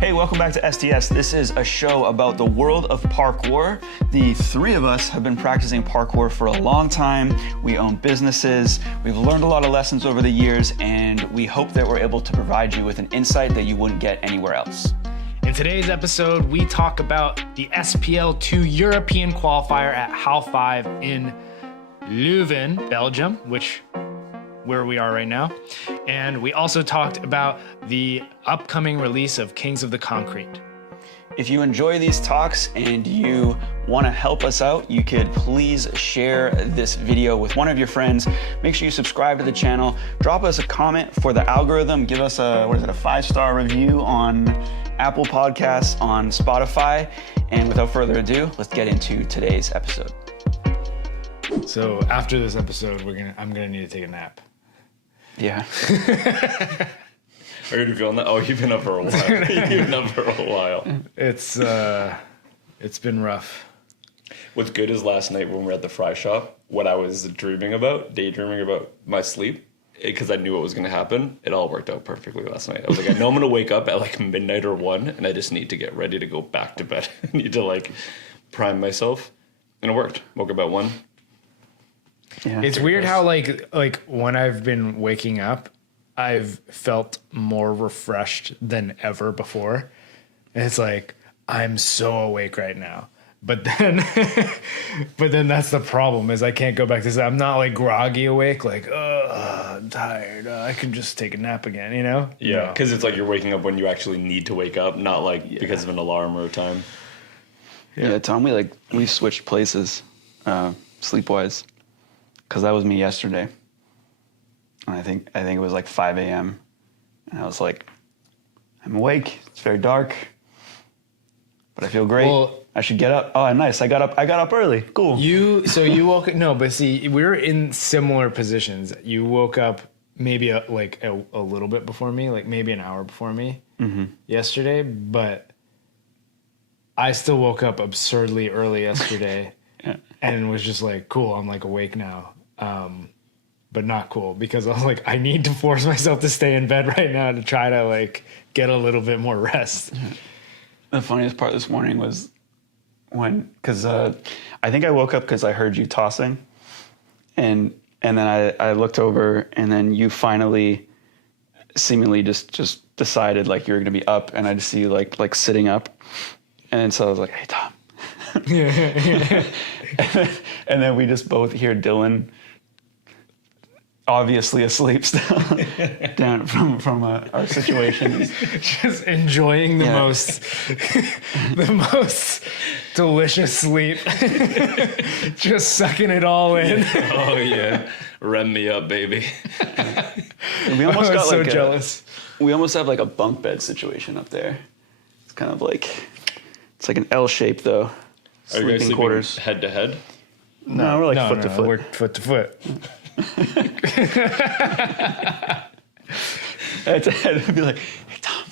Hey, welcome back to STS. This is a show about the world of parkour. The three of us have been practicing parkour for a long time. We own businesses. We've learned a lot of lessons over the years, and we hope that we're able to provide you with an insight that you wouldn't get anywhere else. In today's episode, we talk about the SPL European Qualifier at HAL 5 in Leuven, Belgium, where we are right now. And we also talked about the upcoming release of Kings of the Concrete. If you enjoy these talks and you want to help us out, you could please share this video with one of your friends. Make sure you subscribe to the channel. Drop us a comment for the algorithm. Give us a 5-star review on Apple Podcasts, on Spotify. And without further ado, let's get into today's episode. So after this episode, I'm gonna need to take a nap. Yeah. Are you feeling that? Oh, you've been up for a while. It's been rough. What's good is last night when we were at the fry shop, what I was daydreaming about my sleep, because I knew what was going to happen, it all worked out perfectly last night. I was like, I know I'm going to wake up at like midnight or 1, and I just need to get ready to go back to bed. I need to like prime myself. And it worked. Woke up at 1. Yeah. It's weird how like when I've been waking up, I've felt more refreshed than ever before. And it's like, I'm so awake right now. But then that's the problem, is I can't go back to sleep. I'm not like groggy awake, like, I'm tired. I can just take a nap again, you know? Yeah, because it's like you're waking up when you actually need to wake up, not like because of an alarm or a time. Yeah, Tom, we switched places, sleep-wise, because that was me yesterday. And I think it was like 5 a.m. And I was like, I'm awake. It's very dark, but I feel great. Well, I should get up. Oh, nice. I got up early. Cool. You woke up. No, but see, we were in similar positions. You woke up maybe a little bit before me, like maybe an hour before me yesterday, but I still woke up absurdly early yesterday and was just like, cool, I'm like awake now. But not cool, because I was like, I need to force myself to stay in bed right now to try to like get a little bit more rest. The funniest part this morning was because I think I woke up because I heard you tossing, and then I looked over, and then you finally seemingly just decided like you were gonna be up, and I just see you like sitting up, and so I was like, hey Tom. And then we just both hear Dylan obviously asleep still down from our situation. Just enjoying the most delicious sleep. Just sucking it all in. Oh yeah, rem me up, baby. We almost got so jealous. We almost have like a bunk bed situation up there. It's kind of like, it's like an L shape though. Are you guys sleeping quarters head to head? No, we're like foot to foot. We're foot to foot. I'd be like, hey Tom.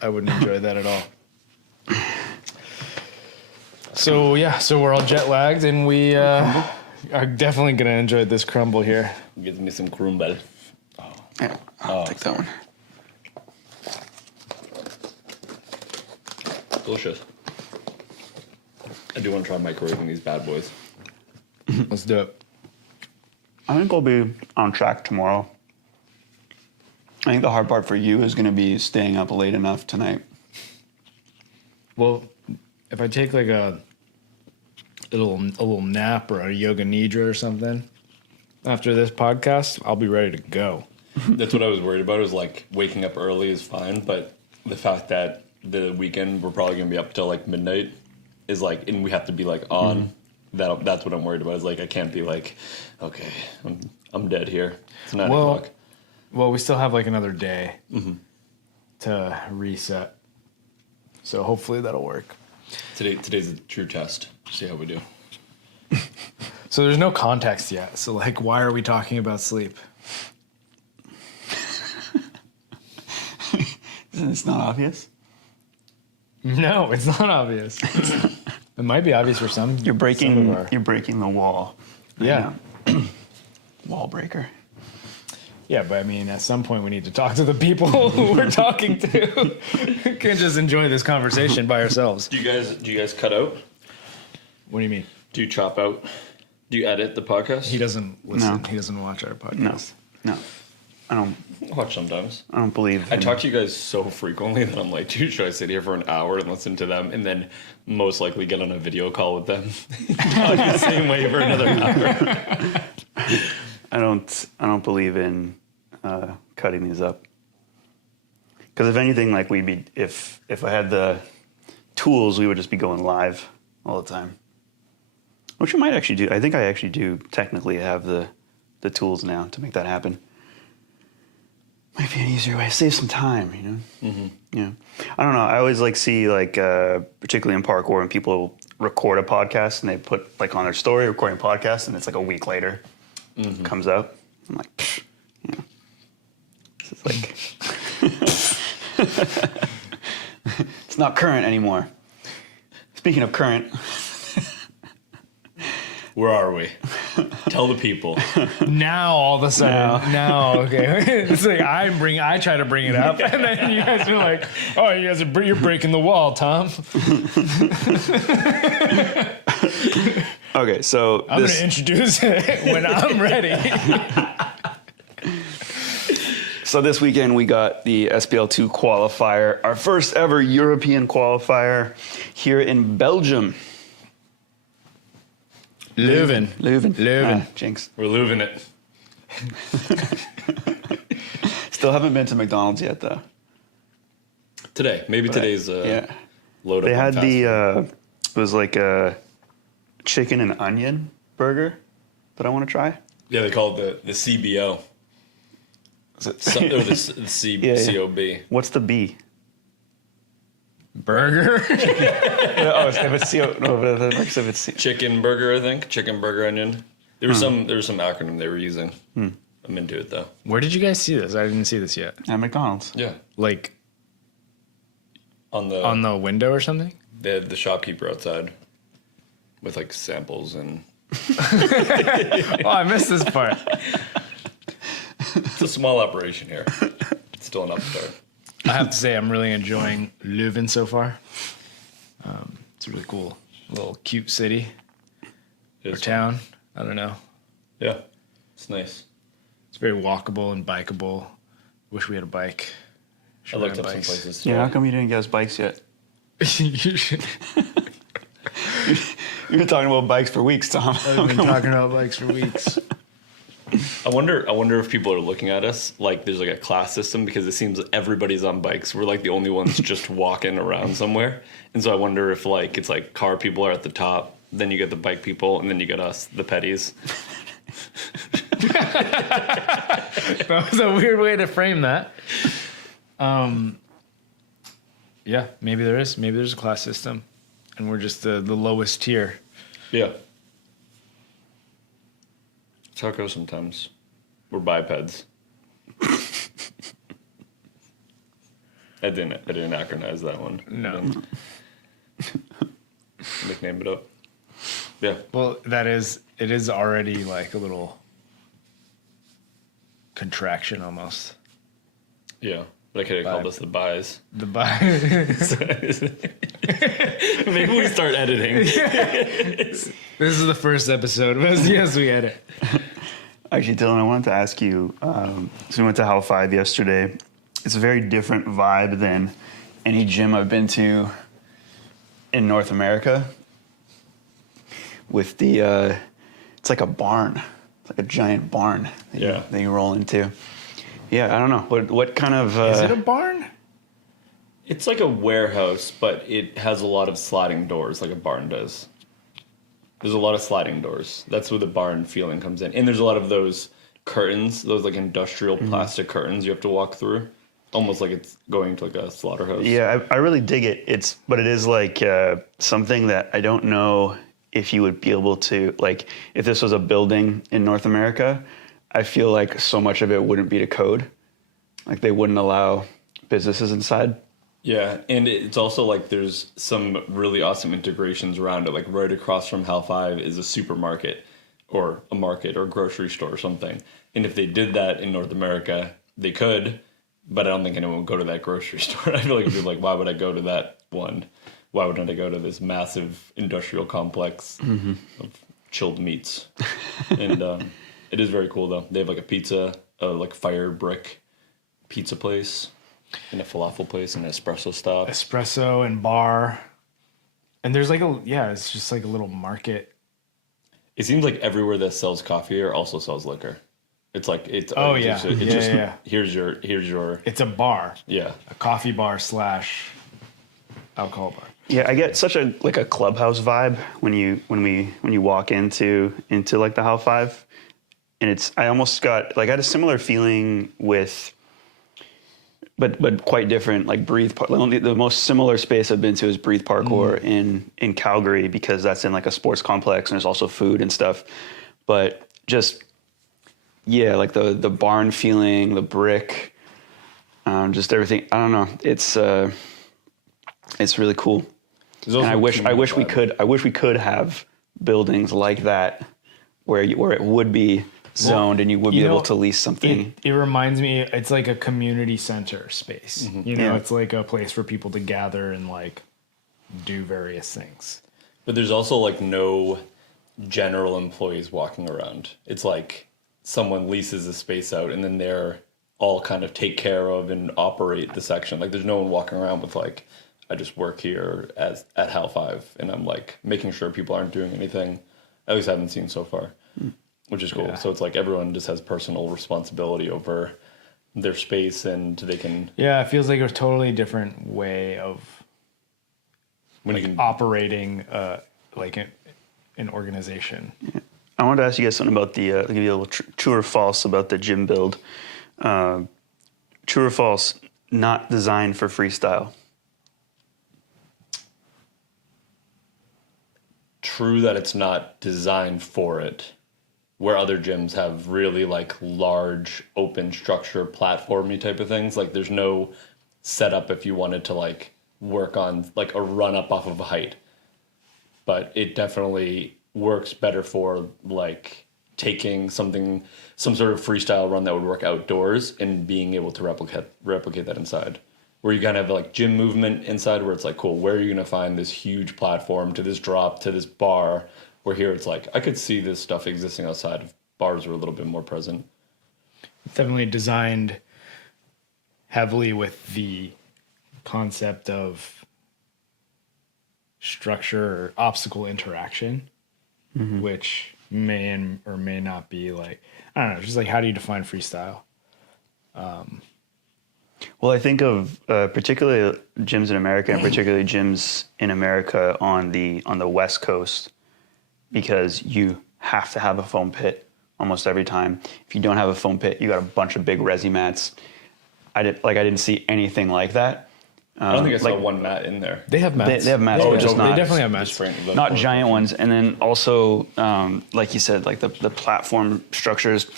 I wouldn't enjoy that at all. So we're all jet lagged, and we are definitely gonna enjoy this crumble here. Give me some crumble. Yeah, I'll take that one. Delicious. I do want to try microwaving these bad boys. Let's do it. I think we'll be on track tomorrow. I think the hard part for you is going to be staying up late enough tonight. Well, if I take like a little nap or a yoga nidra or something after this podcast, I'll be ready to go. That's what I was worried about. Is like waking up early is fine, but the fact that the weekend we're probably gonna be up till like midnight is like, and we have to be like on. That's what I'm worried about. Is like I can't be like, okay, I'm dead here. It's 9 o'clock. Well, we still have like another day to reset, so hopefully that'll work. Today's a true test. See how we do. So there's no context yet. So like, why are we talking about sleep? It's not obvious. No, it's not obvious. It might be obvious for some. You're breaking the wall. Yeah. Wall breaker. Yeah, but I mean, at some point we need to talk to the people who we're talking to. We can't just enjoy this conversation by ourselves. Do you guys cut out? What do you mean? Do you chop out? Do you edit the podcast? He doesn't listen. No. He doesn't watch our podcast. No. I don't watch sometimes. I don't believe I talk to you guys so frequently that I'm like, dude, should I sit here for an hour and listen to them and then most likely get on a video call with them? Talk the same way for another hour. I don't believe in cutting these up. Because if anything, like if I had the tools, we would just be going live all the time. Which we might actually do. I think I actually do technically have the tools now to make that happen. Might be an easier way. Save some time, you know? Mm-hmm. Yeah. I don't know. I always see particularly in parkour, when people record a podcast and they put like on their story recording a podcast and it's like a week later it comes out. I'm like, psh, you know. This is like it's not current anymore. Speaking of current. Where are we? Tell the people. Now all of a sudden, okay. It's like I try to bring it up, and then you guys are like, "Oh, you're breaking the wall, Tom." Okay, so I'm gonna introduce it when I'm ready. So this weekend we got the SPL2 qualifier, our first ever European qualifier here in Belgium. Leuven. Jinx. We're losing it. Still haven't been to McDonald's yet, though. Today. Maybe today's load up. They had on fast food. it was like a chicken and onion burger that I want to try. Yeah, they call it the CBO. Is it? Or the COB. What's the B? Burger. If it's CO, no, but if it's C. Chicken burger, I think. Chicken burger onion. There was some acronym they were using. I'm into it though. Where did you guys see this? I didn't see this yet. At McDonald's. Yeah. Like On the window or something? They had the shopkeeper outside with like samples and Oh, I missed this part. it's a small operation here. It's still an upstart. I have to say, I'm really enjoying Leuven so far. It's really cool. A little cute city or town. I don't know. Yeah. It's nice. It's very walkable and bikeable. Wish we had a bike. I looked up some places. Yeah, how come you didn't get us bikes yet? You should. You've been talking about bikes for weeks, Tom. I've been talking about bikes for weeks. I wonder if people are looking at us like there's like a class system, because it seems everybody's on bikes. We're like the only ones just walking around somewhere. And so I wonder if like it's like car people are at the top, then you get the bike people, and then you get us, the petties. That was a weird way to frame that. Yeah, maybe there is. Maybe there's a class system, and we're just the lowest tier. Yeah. That's how it goes sometimes. We're bipeds. I didn't acronize that one. No. Nickname it up. Yeah. Well, it is already like a little contraction almost. Yeah. But I could have called us the buys. The buy. Maybe we start editing. This is the first episode of STS we edit. Actually, Dylan, I wanted to ask you, so we went to Hal 5 yesterday. It's a very different vibe than any gym I've been to in North America. With the, it's like a barn. It's like a giant barn that you roll into. Yeah, I don't know. What kind of... Is it a barn? It's like a warehouse, but it has a lot of sliding doors like a barn does. There's a lot of sliding doors. That's where the barn feeling comes in. And there's a lot of those curtains, those like industrial plastic curtains you have to walk through. Almost like it's going to like a slaughterhouse. Yeah, I really dig it. But it is like something that I don't know if you would be able to, like, if this was a building in North America, I feel like so much of it wouldn't be to code. Like they wouldn't allow businesses inside. Yeah, and it's also like there's some really awesome integrations around it. Like right across from Hal 5 is a supermarket. or a market or a grocery store or something. And if they did that in North America, they could, but I don't think anyone would go to that grocery store. I feel like people like, why would I go to that one? Why wouldn't I go to this massive industrial complex of chilled meats? And it is very cool though. They have like a pizza, like fire brick pizza place, and a falafel place, and an espresso stop. Espresso and bar. And there's like it's just like a little market. It seems like everywhere that sells coffee here also sells liquor. It's like it's here's your It's a bar. Yeah. A coffee bar / alcohol bar. Yeah, I get such a clubhouse vibe when you walk into like the Hal 5, and I almost got I had a similar feeling with, but quite different, like Breathe Park. The most similar space I've been to is Breathe Parkour in Calgary, because that's in like a sports complex and there's also food and stuff. But just like the barn feeling, the brick, just everything. I don't know. It's really cool. And I wish we could have buildings like that where it would be zoned and you would be able to lease something. It reminds me, it's like a community center space. It's like a place for people to gather and like do various things. But there's also like no general employees walking around. It's like someone leases a space out and then they're all kind of take care of and operate the section. Like there's no one walking around with like, I just work here at Hal 5 and I'm like making sure people aren't doing anything. At least I haven't seen so far, which is cool. Yeah. So it's like everyone just has personal responsibility over their space and they can... Yeah, it feels like a totally different way of operating like an organization. Yeah. I wanted to ask you guys something about the, I'll give you a little true or false about the gym build. True or false, not designed for freestyle? True that it's not designed for it, where other gyms have really like large open structure platformy type of things. Like there's no setup if you wanted to like work on like a run up off of a height, but it definitely works better for like taking some sort of freestyle run that would work outdoors and being able to replicate that inside. Where you kind of have like gym movement inside where it's like, cool, where are you going to find this huge platform to this drop to this bar? Where here it's like, I could see this stuff existing outside if bars were a little bit more present. It's definitely designed heavily with the concept of structure or obstacle interaction, which may or may not be like, I don't know, just like how do you define freestyle? Well, I think of particularly gyms in America, and particularly gyms in America on the West Coast, because you have to have a foam pit almost every time. If you don't have a foam pit, you got a bunch of big resi mats. I didn't see anything like that. I don't think I saw one mat in there. They have mats. They have mats, but just not. They definitely have mats. Not giant ones. And then also, like you said, like the platform structures.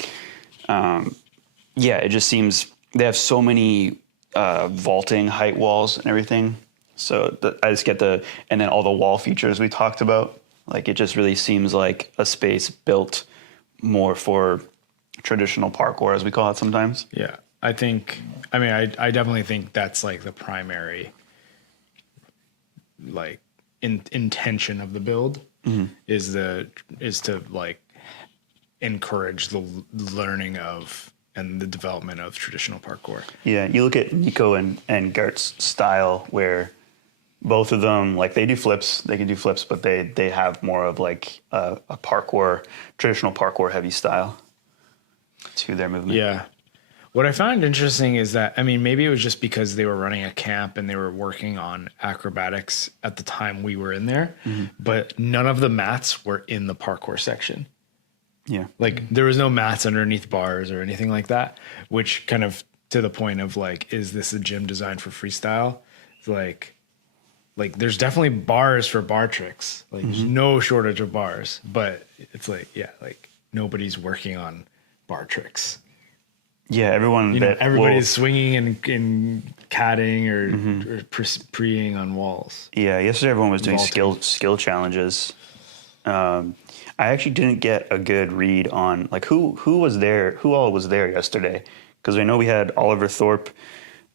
It just seems they have so many vaulting height walls and everything. So I just get and then all the wall features we talked about. Like it just really seems like a space built more for traditional parkour, as we call it sometimes. Yeah. I definitely think that's like the primary like intention of the build is to like encourage the learning of and the development of traditional parkour. Yeah, you look at Nico and Gert's style where both of them, like they can do flips, but they have more of like a traditional parkour heavy style to their movement. Yeah. What I found interesting is that, maybe it was just because they were running a camp and they were working on acrobatics at the time we were in there, but none of the mats were in the parkour section. Yeah. Like there was no mats underneath bars or anything like that, which kind of to the point of like, is this a gym designed for freestyle? It's like there's definitely bars for bar tricks. Like there's no shortage of bars, but it's like, like nobody's working on bar tricks. Yeah, everybody's swinging and catting or preing on walls. Yeah, yesterday everyone was doing skill challenges. I I actually didn't get a good read on like who was there, who all was there yesterday, because I know we had Oliver Thorpe,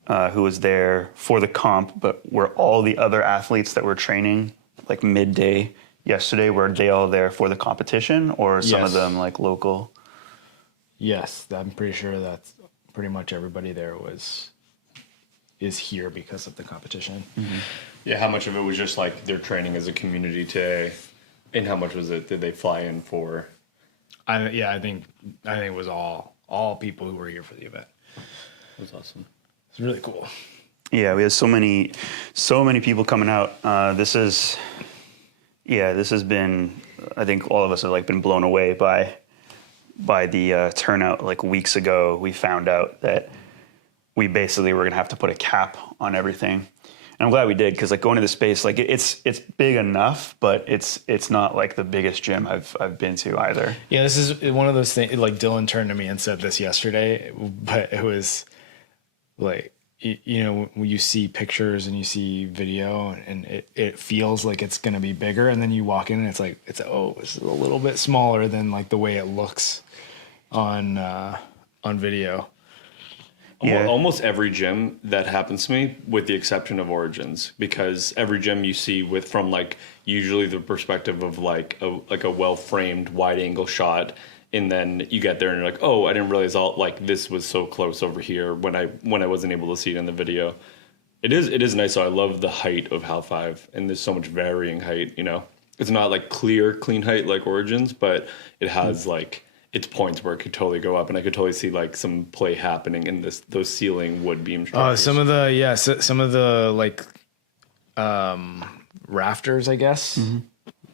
who was there for the comp, but were all the other athletes that were training like midday yesterday, were they all there for the competition, or some of them like local? Yes, I'm pretty sure that's pretty much everybody there is here because of the competition. Mm-hmm. Yeah, how much of it was just like their training as a community today, and how much was it did they fly in for? I think it was all people who were here for the event. That was awesome. It's really cool. Yeah, we had so many people coming out. This has been, I think all of us have like been blown away by the turnout. Like weeks ago, we found out that we basically were gonna have to put a cap on everything. And I'm glad we did, because like going to the space, like it's big enough, but it's not like the biggest gym I've been to either. Yeah, this is one of those things. Like Dylan turned to me and said this yesterday, but it was like, you know, when you see pictures and you see video, and it feels like it's gonna be bigger, and then you walk in and it's like it's a little bit smaller than like the way it looks on video. Yeah. Almost every gym that happens to me, with the exception of Origins, because every gym you see from like usually the perspective of like a well framed wide angle shot, and then you get there and you're like, oh, I didn't realize this was so close over here when I wasn't able to see it in the video. It is nice. So I love the height of Hal 5, and there's so much varying height. You know, it's not like clean height like Origins, but it has like its points where it could totally go up, and I could totally see like some play happening in those ceiling wood beam structures. Some of the like rafters, I guess. Mm-hmm.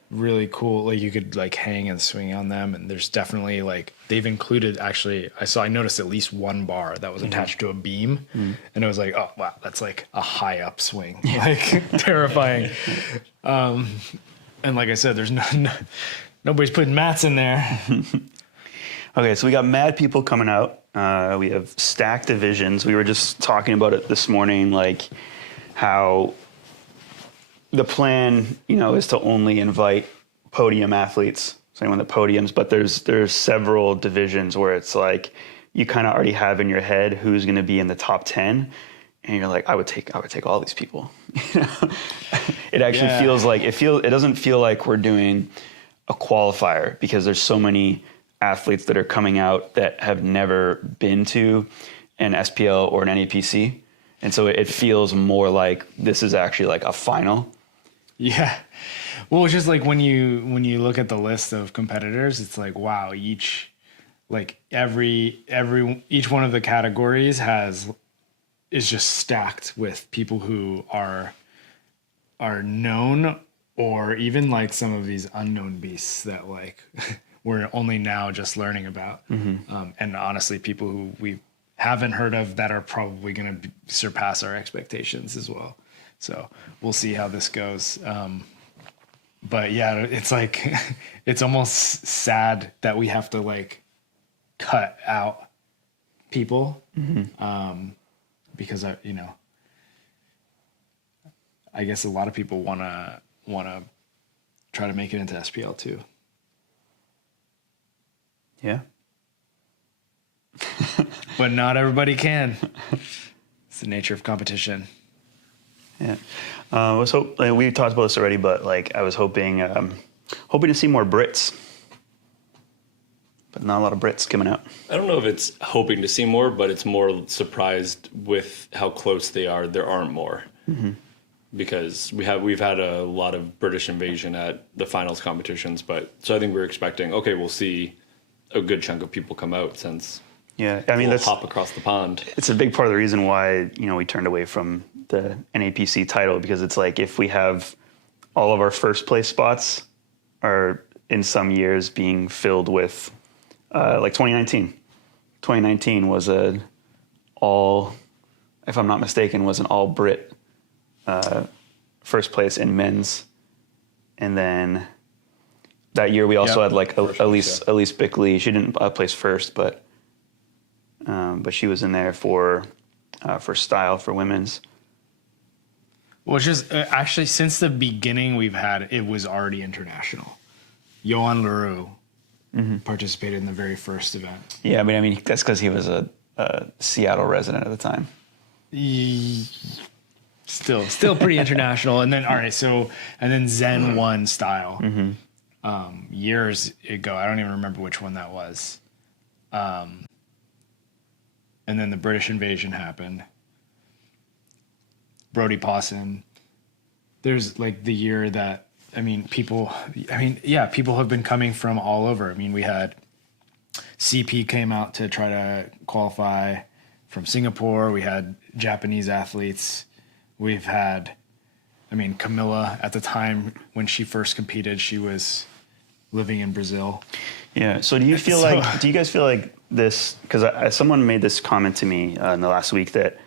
Really cool. Like you could like hang and swing on them, and there's definitely like they've included, actually I noticed at least one bar that was attached to a beam, and it was like, oh wow, that's like a high up swing, like terrifying. And like I said, there's nobody's putting mats in there. Okay, so we got mad people coming out. We have stacked divisions. We were just talking about it this morning, like how the plan, you know, is to only invite podium athletes, so anyone that podiums, but there's several divisions where it's like you kind of already have in your head who's going to be in the top 10, and you're like, I would take all these people. You know? It actually feels like it doesn't feel like we're doing a qualifier, because there's so many athletes that are coming out that have never been to an SPL or an NAPC, and so it feels more like this is actually like a final. Yeah. Well, it's just like when you look at the list of competitors, it's like, wow, each one of the categories is just stacked with people who are known, or even like some of these unknown beasts that like we're only now just learning about. Mm-hmm. And honestly, people who we haven't heard of that are probably going to surpass our expectations as well. So we'll see how this goes. But yeah, it's like, it's almost sad that we have to like cut out people. Mm-hmm. Because I guess a lot of people want to try to make it into SPL too. Yeah. But not everybody can. It's the nature of competition. Yeah. We talked about this already, but like I was hoping to see more Brits, but not a lot of Brits coming out. I don't know if it's hoping to see more, but it's more surprised with how close they are. There aren't more. Mm-hmm. Because we've had a lot of British invasion at the finals competitions, so I think we're expecting, okay, we'll see a good chunk of people come out, since that's hop across the pond. It's a big part of the reason why we turned away from the NAPC title, because it's like if we have all of our first place spots are in some years being filled with like 2019. 2019 was if I'm not mistaken, was an all Brit first place in men's, and then that year we also had like Elise Bickley. She didn't place first, but she was in there for style for women's. Which is actually, since the beginning we've had, it was already international. Johan Leroux participated in the very first event. Yeah, I mean that's because he was a Seattle resident at the time. Still pretty international. And then, all right, so, and then Zen 1 style. Years ago, I don't even remember which one that was. And then the British invasion happened. Brody Pawson. There's like the year that, people have been coming from all over. I mean, we had CP came out to try to qualify from Singapore. We had Japanese athletes. We've had, Camilla at the time when she first competed, she was living in Brazil. Yeah. So do you guys feel like this, because someone made this comment to me in the last week that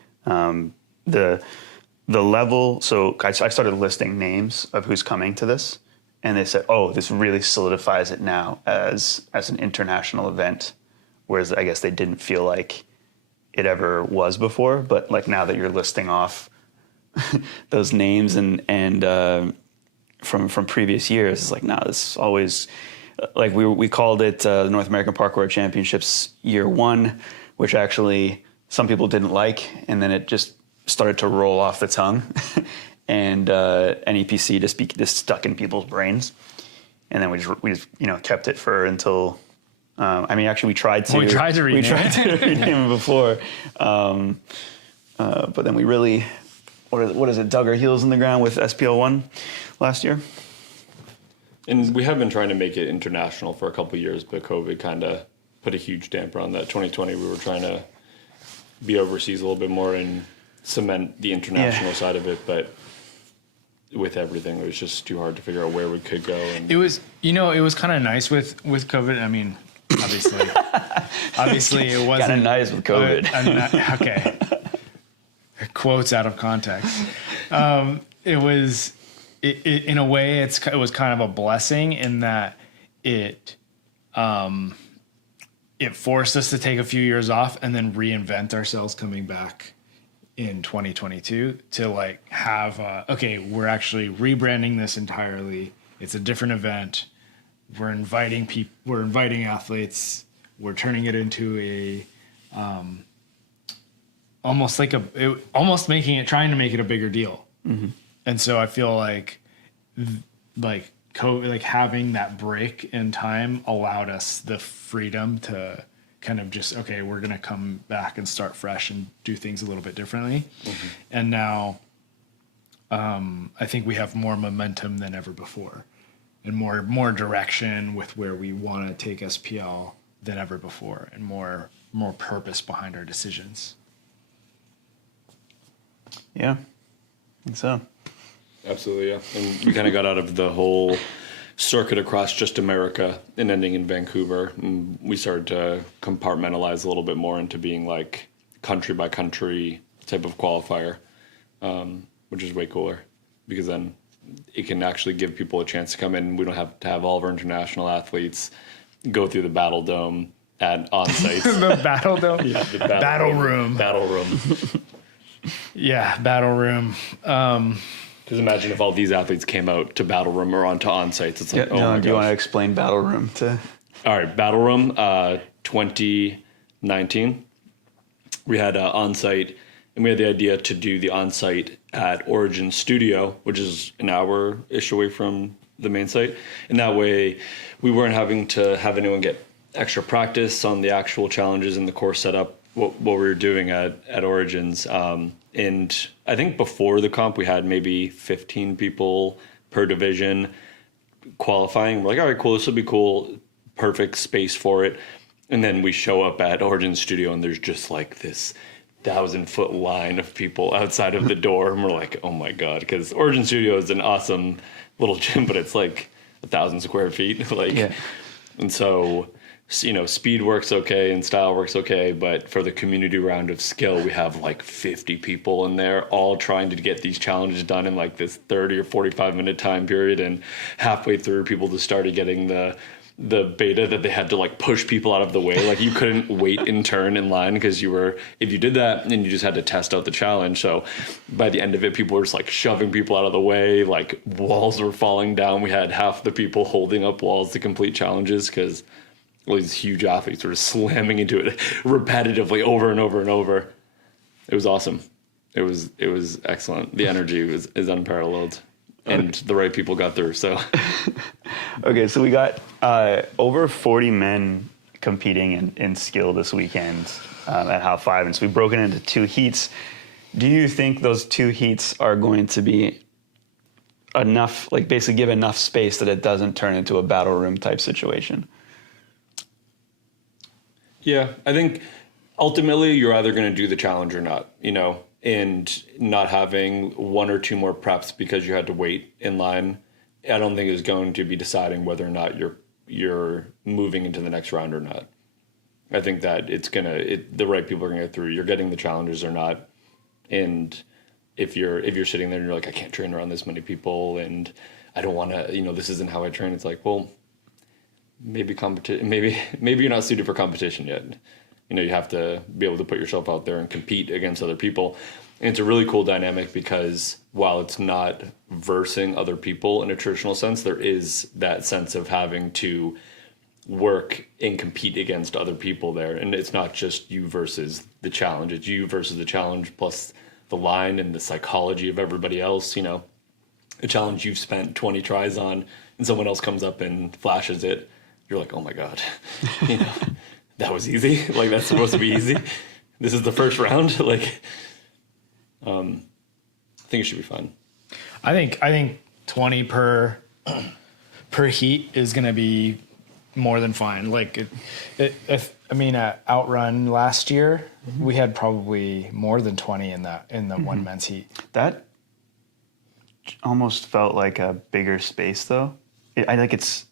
the level, so I started listing names of who's coming to this, and they said, oh, this really solidifies it now as an international event, whereas I guess they didn't feel like it ever was before, but like now that you're listing off those names and from previous years, it's like, no, this is always, like we called it the North American Parkour Championships Year 1, which actually some people didn't like, and then it just started to roll off the tongue, and NEPC just stuck in people's brains, and then we just kept it for until. Actually, we tried to rename it before, but then we really, what is it? Dug our heels in the ground with SPL 1 last year. And we have been trying to make it international for a couple of years, but COVID kind of put a huge damper on that. 2020, we were trying to be overseas a little bit more and cement the international side of it, but with everything, it was just too hard to figure out where we could go. And it was kind of nice with COVID. Obviously it wasn't kind of nice with COVID. Okay. Quotes out of context. It was, in a way, it was kind of a blessing in that it forced us to take a few years off and then reinvent ourselves coming back in 2022 to like have, we're actually rebranding this entirely. It's a different event. We're inviting people. We're inviting athletes. We're turning it into a, trying to make it a bigger deal. Mm-hmm. And so I feel like having that break in time allowed us the freedom to kind of just, we're going to come back and start fresh and do things a little bit differently. Mm-hmm. And now, I think we have more momentum than ever before. And more direction with where we want to take SPL than ever before, and more purpose behind our decisions. Yeah, I think so. Absolutely, yeah. And we kind of got out of the whole circuit across just America and ending in Vancouver. And we started to compartmentalize a little bit more into being like country by country type of qualifier, which is way cooler because then it can actually give people a chance to come in. We don't have to have all of our international athletes go through the Battle Dome on sites. The Battle Dome? Yeah, the Battle Room. Battle Room. Yeah, Battle Room. Because imagine if all these athletes came out to Battle Room or onto on sites. It's like, my gosh. Do you want to explain Battle Room to? All right, Battle Room 2019. We had on site, and we had the idea to do the on site at Origin Studio, which is an hour-ish away from the main site. And that way we weren't having to have anyone get extra practice on the actual challenges and the course setup, what we were doing at Origins. And I think before the comp, we had maybe 15 people per division qualifying. We're like, all right, cool, this will be cool. Perfect space for it. And then we show up at Origin Studio and there's just like this 1,000-foot line of people outside of the door, and we're like, oh my god, because Origin Studio is an awesome little gym, but it's like 1,000 square feet, and so speed works okay and style works okay, but for the community round of skill, we have like 50 people in there, all trying to get these challenges done in like this 30 or 45 minute time period, and halfway through, people just started getting the the beta that they had to like push people out of the way. Like you couldn't wait in turn in line because if you did that, then you just had to test out the challenge. So by the end of it, people were just like shoving people out of the way, like walls were falling down. We had half the people holding up walls to complete challenges because all these huge athletes were just slamming into it repetitively over and over and over. It was awesome. It was excellent. The energy is unparalleled. And the right people got through, so. Okay, so we got over 40 men competing in skill this weekend at Half 5, and so we've broken into 2 heats. Do you think those 2 heats are going to be enough, like basically give enough space that it doesn't turn into a battle room type situation? Yeah, I think ultimately you're either going to do the challenge or not, and not having 1 or 2 more preps because you had to wait in line, I don't think is going to be deciding whether or not you're moving into the next round or not. I think that the right people are gonna get through. You're getting the challenges or not, and if you're sitting there and you're like, I can't train around this many people, and I don't want to, this isn't how I train. It's like, well, maybe you're not suited for competition yet. You have to be able to put yourself out there and compete against other people. And it's a really cool dynamic because while it's not versing other people in a traditional sense, there is that sense of having to work and compete against other people there. And it's not just you versus the challenge. It's you versus the challenge plus the line and the psychology of everybody else. A challenge you've spent 20 tries on and someone else comes up and flashes it. You're like, oh my God, that was easy. Like, that's supposed to be easy. This is the first round. Like, I think it should be fun. I think 20 per heat is going to be more than fine. Like, at Outrun last year, we had probably more than 20 in the one men's heat. That almost felt like a bigger space, though. I think it's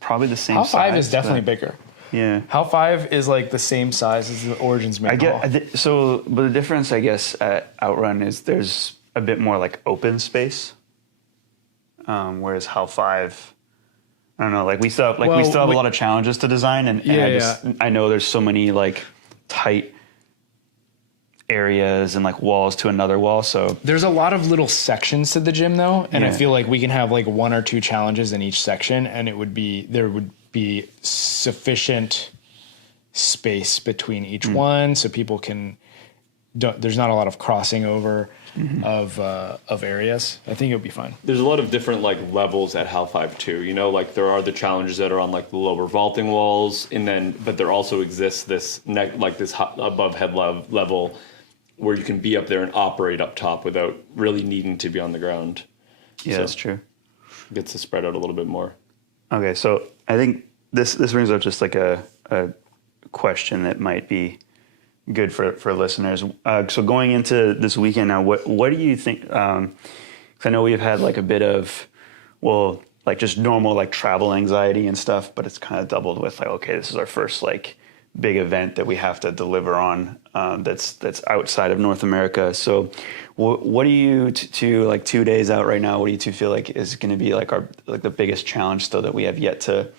probably the same size. Half 5 is definitely bigger. Yeah. Half 5 is like the same size as the Origins main hall. But the difference, I guess, at Outrun is there's a bit more like open space, whereas Half 5, I don't know, like we still have a lot of challenges to design, and I know there's so many like tight areas and like walls to another wall, so there's a lot of little sections to the gym though, and I feel like we can have like 1 or 2 challenges in each section, and there would be sufficient space between each one so people there's not a lot of crossing over of areas. I think it would be fine. There's a lot of different like levels at Half 5 too. Like there are the challenges that are on like the lower vaulting walls, but there also exists this above head level where you can be up there and operate up top without really needing to be on the ground. Yeah, that's true. It gets to spread out a little bit more. Okay, so I think this brings up just like a question that might be good for listeners. So going into this weekend now, what do you think? 'Cause I know we've had like a bit of, like just normal like travel anxiety and stuff, but it's kind of doubled with like, okay, this is our first like big event that we have to deliver on that's outside of North America. So what do you to like 2 days out right now? What do you two feel like is going to be like the biggest challenge still that we have yet to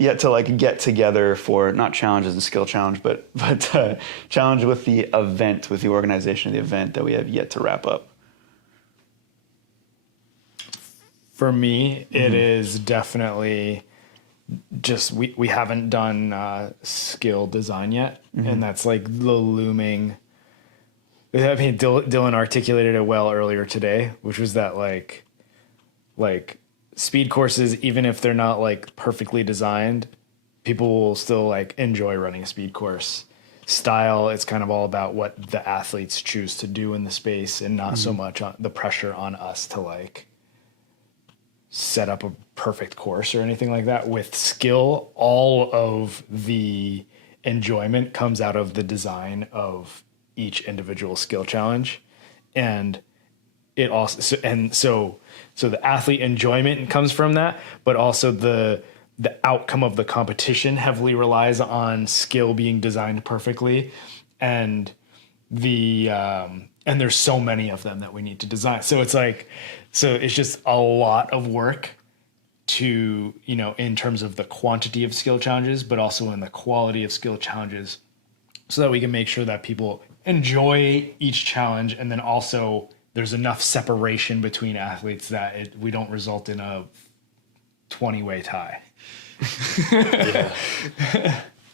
like get together for, not challenges and skill challenge, but challenge with the event, with the organization of the event that we have yet to wrap up? For me, it is definitely just we haven't done skill design yet, and that's like the looming. I mean, Dylan articulated it well earlier today, which was that like speed courses, even if they're not like perfectly designed, people will still like enjoy running a speed course. Style, it's kind of all about what the athletes choose to do in the space, and not so much on the pressure on us to like set up a perfect course or anything like that. With skill, all of the enjoyment comes out of the design of each individual skill challenge, and it also so the athlete enjoyment comes from that, but also the outcome of the competition heavily relies on skill being designed perfectly, and and there's so many of them that we need to design. So it's just a lot of work to, in terms of the quantity of skill challenges, but also in the quality of skill challenges, so that we can make sure that people enjoy each challenge, and then also there's enough separation between athletes that we don't result in a 20-way tie. Yeah.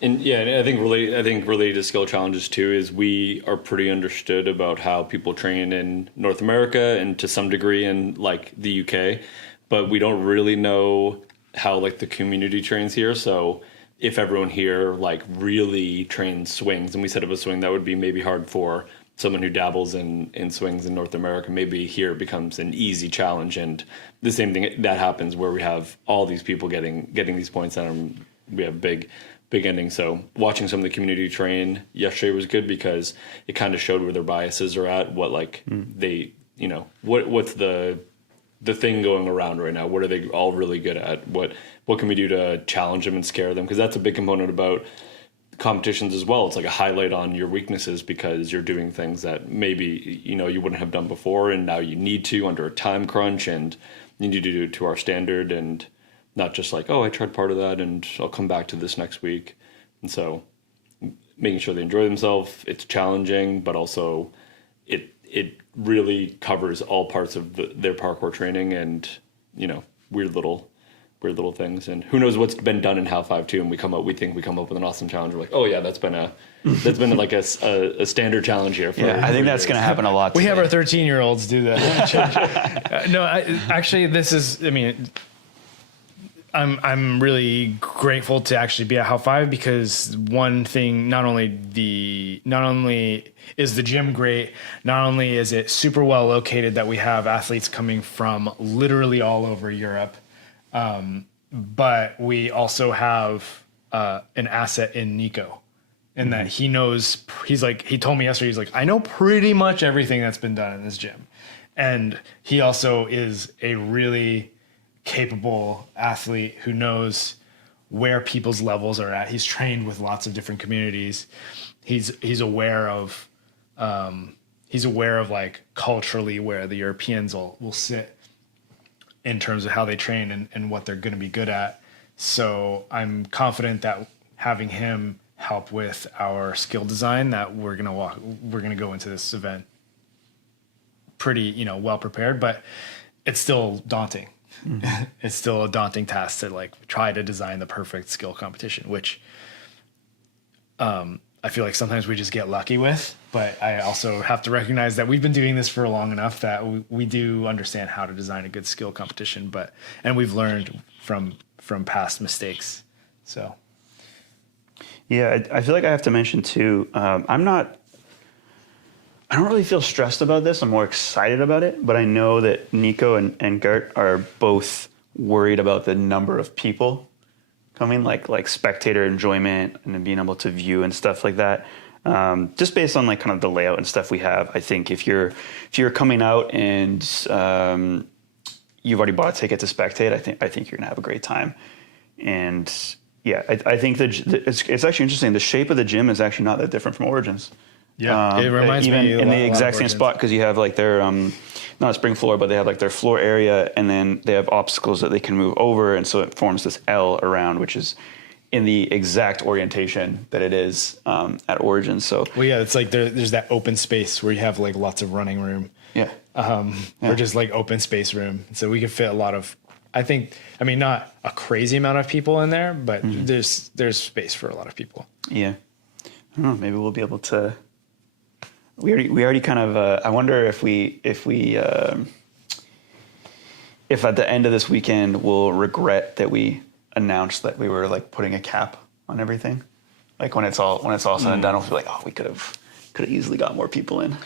And I think related to skill challenges too is we are pretty understood about how people train in North America and to some degree in like the UK, but we don't really know how like the community trains here. So if everyone here like really trains swings and we set up a swing, that would be maybe hard for someone who dabbles in swings in North America. Maybe here it becomes an easy challenge, and the same thing that happens where we have all these people getting these points and we have big endings. So watching some of the community train yesterday was good because it kind of showed where their biases are at, what like they, what's the thing going around right now, what are they all really good at, what can we do to challenge them and scare them, because that's a big component about competitions as well. It's like a highlight on your weaknesses because you're doing things that maybe you wouldn't have done before, and now you need to under a time crunch, and you need to do it to our standard, and not just like, oh, I tried part of that and I'll come back to this next week. And so making sure they enjoy themselves, it's challenging, but also it really covers all parts of their parkour training, and weird little things. And who knows what's been done in Hal 5 too, and we think we come up with an awesome challenge. We're like, oh yeah, that's been like a standard challenge here. I think that's going to happen a lot. We have our 13-year-olds do that. No, I'm really grateful to actually be at Hal 5 because one thing, not only is the gym great, not only is it super well located that we have athletes coming from literally all over Europe, but we also have an asset in Nico, in that he knows. He told me yesterday, he's like, I know pretty much everything that's been done in this gym, and he also is a really capable athlete who knows where people's levels are at. He's trained with lots of different communities. He's aware of like culturally where the Europeans will sit in terms of how they train and what they're going to be good at. So I'm confident that having him help with our skill design, that we're going to go into this event pretty, well prepared, but it's still daunting. Mm-hmm. It's still a daunting task to like try to design the perfect skill competition, which I feel like sometimes we just get lucky with, but I also have to recognize that we've been doing this for long enough that we do understand how to design a good skill competition, and we've learned from past mistakes. So yeah, I feel like I have to mention too, I don't really feel stressed about this. I'm more excited about it, but I know that Nico and Gert are both worried about the number of people coming, like spectator enjoyment and then being able to view and stuff like that. Just based on like kind of the layout and stuff we have, I think if you're coming out and you've already bought a ticket to spectate, I think you're gonna have a great time. And yeah, I think that it's actually interesting. The shape of the gym is actually not that different from Origins. Yeah, it reminds me even in the exact same spot, because you have like their not a spring floor, but they have like their floor area, and then they have obstacles that they can move over, and so it forms this L around, which is in the exact orientation that it is at Origins. So well, yeah, it's like there's that open space where you have like lots of running room. Yeah, or just like open space room, so we can fit a lot of. I mean, not a crazy amount of people in there, but there's space for a lot of people. Yeah, I don't know. Maybe we'll be able to. We already kind of. I wonder if at the end of this weekend we'll regret that we announced that we were like putting a cap on everything. Like when it's all said and done, we'll be like, oh, we could have easily got more people in.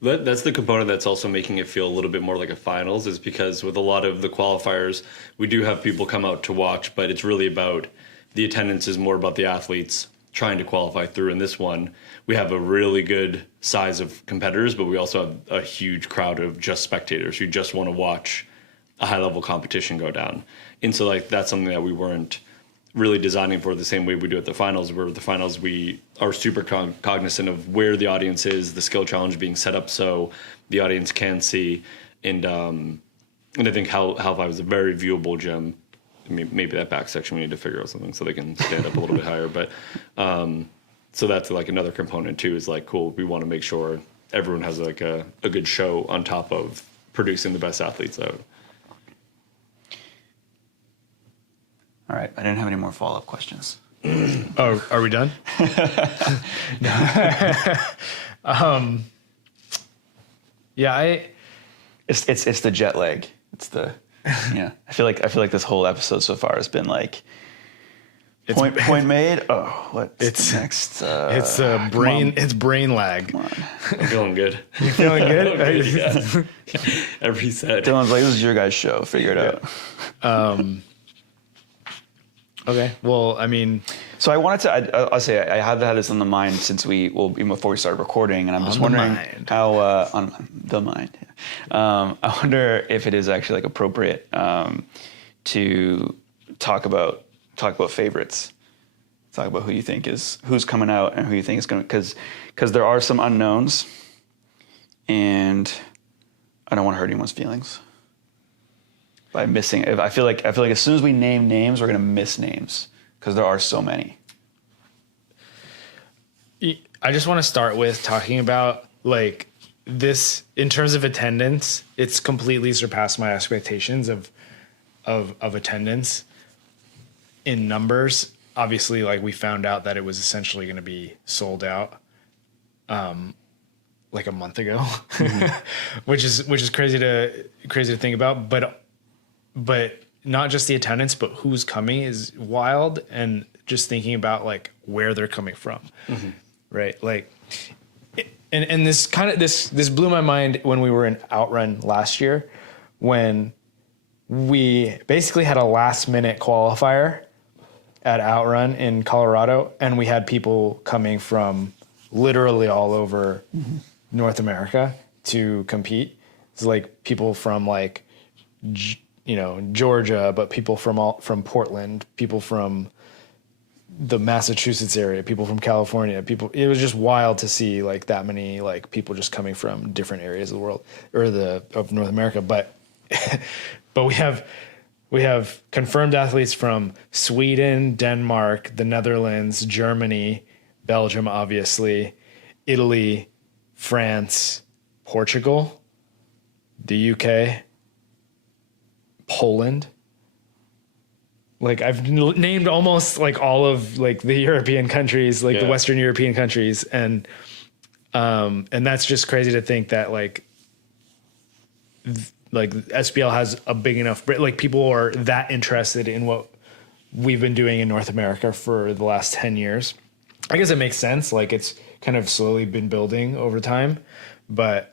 That's the component that's also making it feel a little bit more like a finals, is because with a lot of the qualifiers, we do have people come out to watch, but it's really about the attendance is more about the athletes trying to qualify through. In this one, we have a really good size of competitors, but we also have a huge crowd of just spectators who just want to watch a high level competition go down. And so like that's something that we weren't really designing for the same way we do at the finals, where the finals we are super cognizant of where the audience is, the skill challenge being set up so the audience can see, and And I think Hal 5 is a very viewable gym. I mean, maybe that back section we need to figure out something so they can stand up a little bit higher. But so that's like another component too. Is like cool. We want to make sure everyone has like a good show on top of producing the best athletes out. All right, I didn't have any more follow-up questions. Oh, are we done? Yeah, It's the jet lag. It's the yeah. I feel like this whole episode so far has been like point made. Oh, what's next? it's brain. It's brain lag. I'm feeling good. You feeling good? Yeah. Every set. Dylan's like, this is your guys' show. Figure it out. Okay. Well, I mean, So I wanted to. I'll say I have had this on the mind since even before we started recording, and I'm just wondering how on the mind. Yeah. I wonder if it is actually like appropriate to talk about favorites. Talk about who's coming out and who you think is going to, because there are some unknowns, and I don't want to hurt anyone's feelings by missing. I feel like as soon as we name names, we're going to miss names because there are so many. I just want to start with talking about like this in terms of attendance. It's completely surpassed my expectations of attendance in numbers. Obviously, like we found out that it was essentially going to be sold out like a month ago, which is crazy to think about. But not just the attendance, but who's coming is wild. And just thinking about like where they're coming from, right? Like, and this this blew my mind when we were in Outrun last year, when we basically had a last minute qualifier at Outrun in Colorado, and we had people coming from literally all over North America to compete. It's like people from like, Georgia, but people from Portland, people from the Massachusetts area, people from California, it was just wild to see like that many like people just coming from different areas of the world or of North America. But we have confirmed athletes from Sweden, Denmark, the Netherlands, Germany, Belgium, obviously, Italy, France, Portugal, the UK, Poland. Like I've named almost like all of like the European countries, like the Western European countries. And that's just crazy to think that like SPL has a big enough, like people are that interested in what we've been doing in North America for the last 10 years. I guess it makes sense. Like it's kind of slowly been building over time, but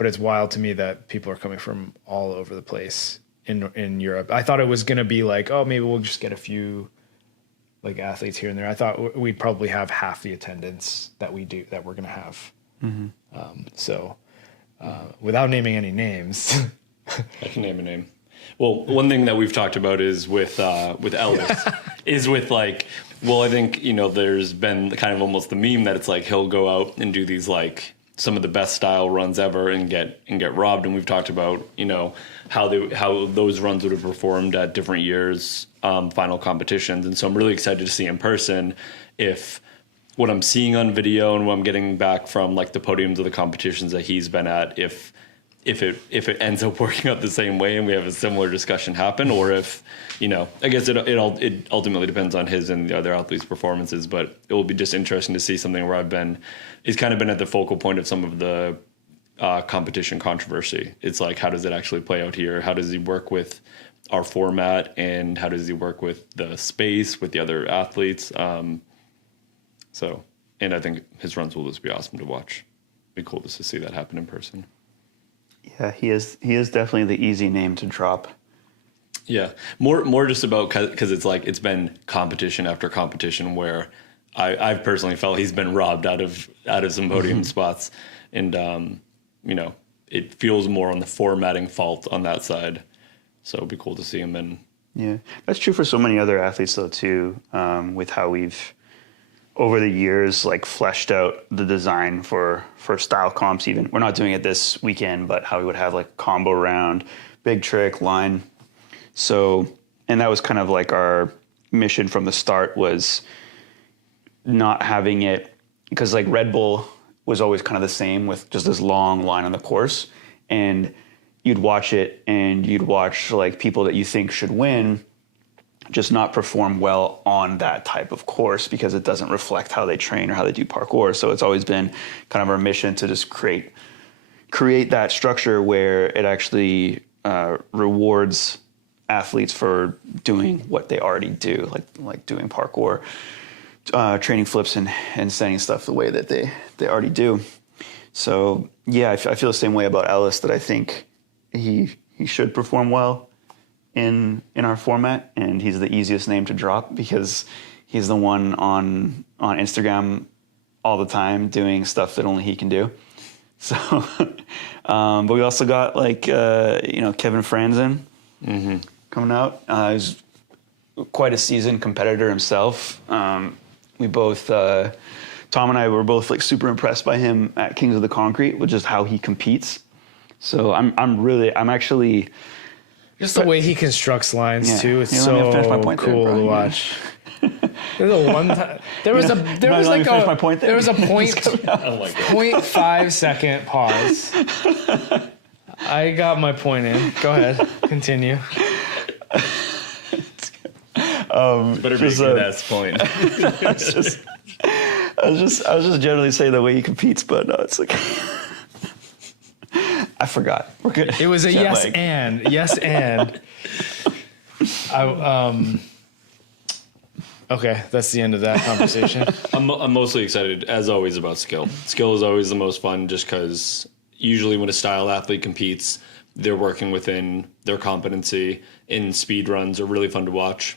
it's wild to me that people are coming from all over the place in Europe. I thought it was going to be like, oh, maybe we'll just get a few like athletes here and there. I thought we'd probably have half the attendance that we're going to have. Without naming any names, I can name a name. Well, one thing that we've talked about is with Ellis is with like, well, I think, there's been kind of almost the meme that it's like, he'll go out and do these like some of the best style runs ever and get robbed. And we've talked about, how those runs would have performed at different years, final competitions. And so I'm really excited to see in person if what I'm seeing on video and what I'm getting back from like the podiums of the competitions that he's been at, if it ends up working out the same way and we have a similar discussion happen, or if, I guess it ultimately depends on his and the other athletes' performances, but it will be just interesting to see something where he's kind of been at the focal point of some of the competition controversy. It's like, how does it actually play out here? How does he work with our format, and how does he work with the space, with the other athletes? And I think his runs will just be awesome to watch. Be cool just to see that happen in person. Yeah, he is definitely the easy name to drop. Yeah, more just about because it's like it's been competition after competition where I've personally felt he's been robbed out of some podium spots, and it feels more on the formatting fault on that side. So it'd be cool to see him in. Yeah, that's true for so many other athletes though too. With how we've over the years like fleshed out the design for style comps. Even we're not doing it this weekend, but how we would have like combo round big trick, line. So, and that was kind of like our mission from the start, was not having it, because like Red Bull was always kind of the same with just this long line on the course, and you'd watch it and you'd watch like people that you think should win just not perform well on that type of course because it doesn't reflect how they train or how they do parkour. So it's always been kind of our mission to just create that structure where it actually rewards athletes for doing what they already do, like doing parkour, training flips and setting stuff the way that they already do. So yeah, I feel the same way about Ellis, that I think he should perform well in our format, and he's the easiest name to drop because he's the one on Instagram all the time doing stuff that only he can do. So, but we also got like Kevin Franzen coming out. He's quite a seasoned competitor himself. We both, Tom and I were both like super impressed by him at Kings of the Concrete with just how he competes. So I'm actually just the way he constructs lines too. It's let me so finish my point cool there, bro. to watch. There was a point 0.5 second pause. I got my point in. Go ahead, continue. Better be a good ass point. I was just generally saying the way he competes, but no, it's like I forgot. We're good. It was a yes and. Okay, that's the end of that conversation. I'm mostly excited, as always, about skill. Skill is always the most fun, just because usually when a style athlete competes, they're working within their competency. In speed runs are really fun to watch.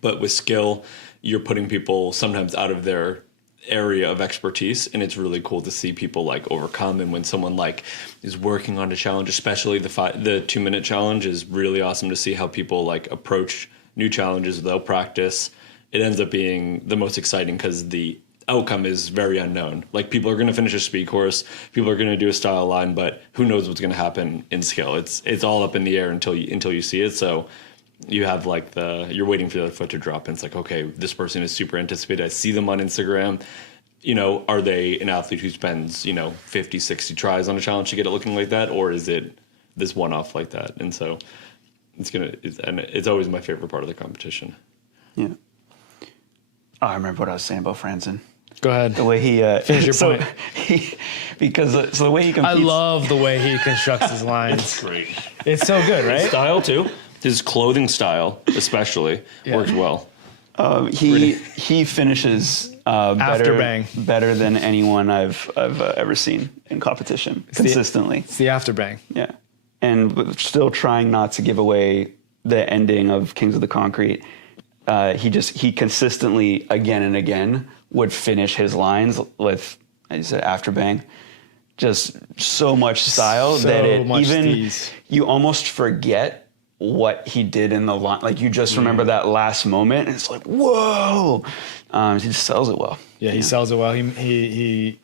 But with skill, you're putting people sometimes out of their area of expertise, and it's really cool to see people like overcome. And when someone like is working on a challenge, especially the 2-minute challenge, is really awesome to see how people like approach new challenges without practice. It ends up being the most exciting because the outcome is very unknown. Like, people are going to finish a speed course, people are going to do a style line, but who knows what's going to happen in skill? It's all up in the air until you see it. So you have like you're waiting for the other foot to drop, and it's like, okay, this person is super anticipated. I see them on Instagram. Are they an athlete who spends 50, 60 tries on a challenge to get it looking like that, or is it this one-off like that? And so it's always my favorite part of the competition. Yeah. Oh, I remember what I was saying about Franzen. Go ahead. The way he finish your point. The way he competes. I love the way he constructs his lines. It's great. It's so good, right? Style too. His clothing style, especially, works well. He finishes better than anyone I've ever seen in competition consistently. It's the afterbang. Yeah, and still trying not to give away the ending of Kings of the Concrete. He consistently again and again would finish his lines with, as you said, afterbang. Just so much style you almost forget what he did in the line. Like, you just remember that last moment, and it's like, whoa. He just sells it well. Yeah, he sells it well. He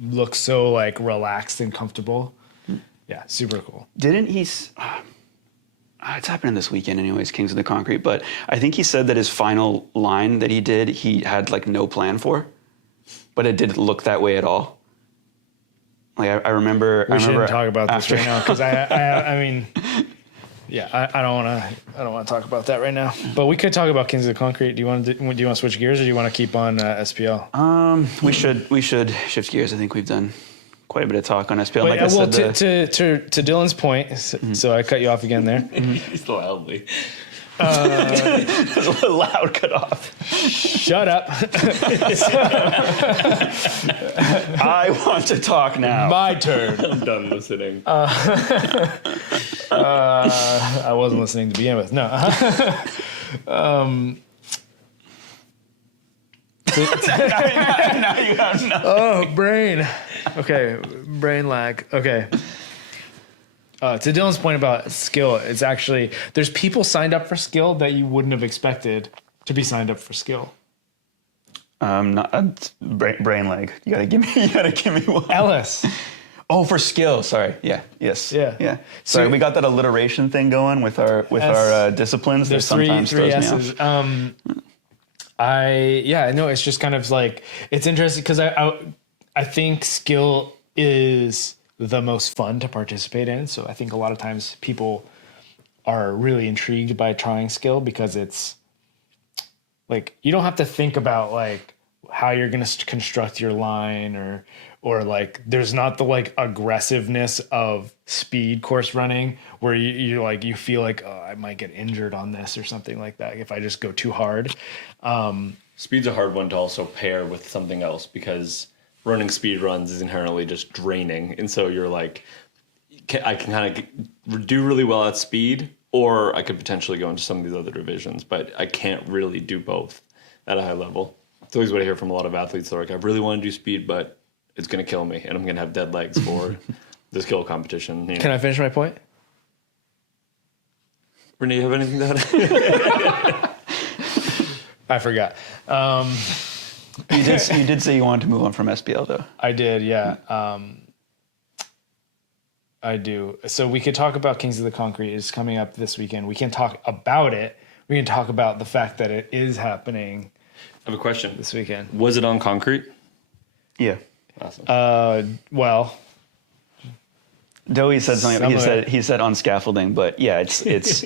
looks so like relaxed and comfortable. Yeah, super cool. Didn't he? It's happening this weekend, anyways. Kings of the Concrete, but I think he said that his final line that he did, he had like no plan for, but it didn't look that way at all. Like I remember. We shouldn't talk about this right now because I mean. Yeah, I don't want to talk about that right now. But we could talk about Kings of the Concrete. Do you want to switch gears, or do you want to keep on SPL? We should shift gears. I think we've done quite a bit of talk on SPL. Wait, to Dylan's point, so I cut you off again there. He's loudly. It was a loud cut off. Shut up. I want to talk now. My turn. I'm done listening. I wasn't listening to begin with. No. Now you have nothing. Oh, brain. Okay, brain lag. Okay. To Dylan's point about skill, it's actually, there's people signed up for skill that you wouldn't have expected to be signed up for skill. Brain lag. You gotta give me one. Ellis. Oh, for skill. Sorry. Yeah. Yes. Yeah. Yeah. Sorry, we got that alliteration thing going with our disciplines. There's that sometimes three throws me S's. off. No, it's just kind of like, it's interesting because I think skill is the most fun to participate in. So I think a lot of times people are really intrigued by trying skill because it's like, you don't have to think about like how you're going to construct your line or like there's not the like aggressiveness of speed course running where you feel like, oh, I might get injured on this or something like that if I just go too hard. Speed's a hard one to also pair with something else because running speed runs is inherently just draining. And so you're like, I can kind of do really well at speed, or I could potentially go into some of these other divisions, but I can't really do both at a high level. It's always what I hear from a lot of athletes. They're like, I really want to do speed, but it's going to kill me, and I'm going to have dead legs for the skill competition. You know. Can I finish my point? Rene, you have anything to add? I forgot. You did say you wanted to move on from SPL though. I did, yeah. I do. So we could talk about Kings of the Concrete. It's coming up this weekend. We can talk about it. We can talk about the fact that it is happening. I have a question. This weekend. Was it on concrete? Yeah. Awesome. Well, Dowie said something. He said on scaffolding, but yeah, it's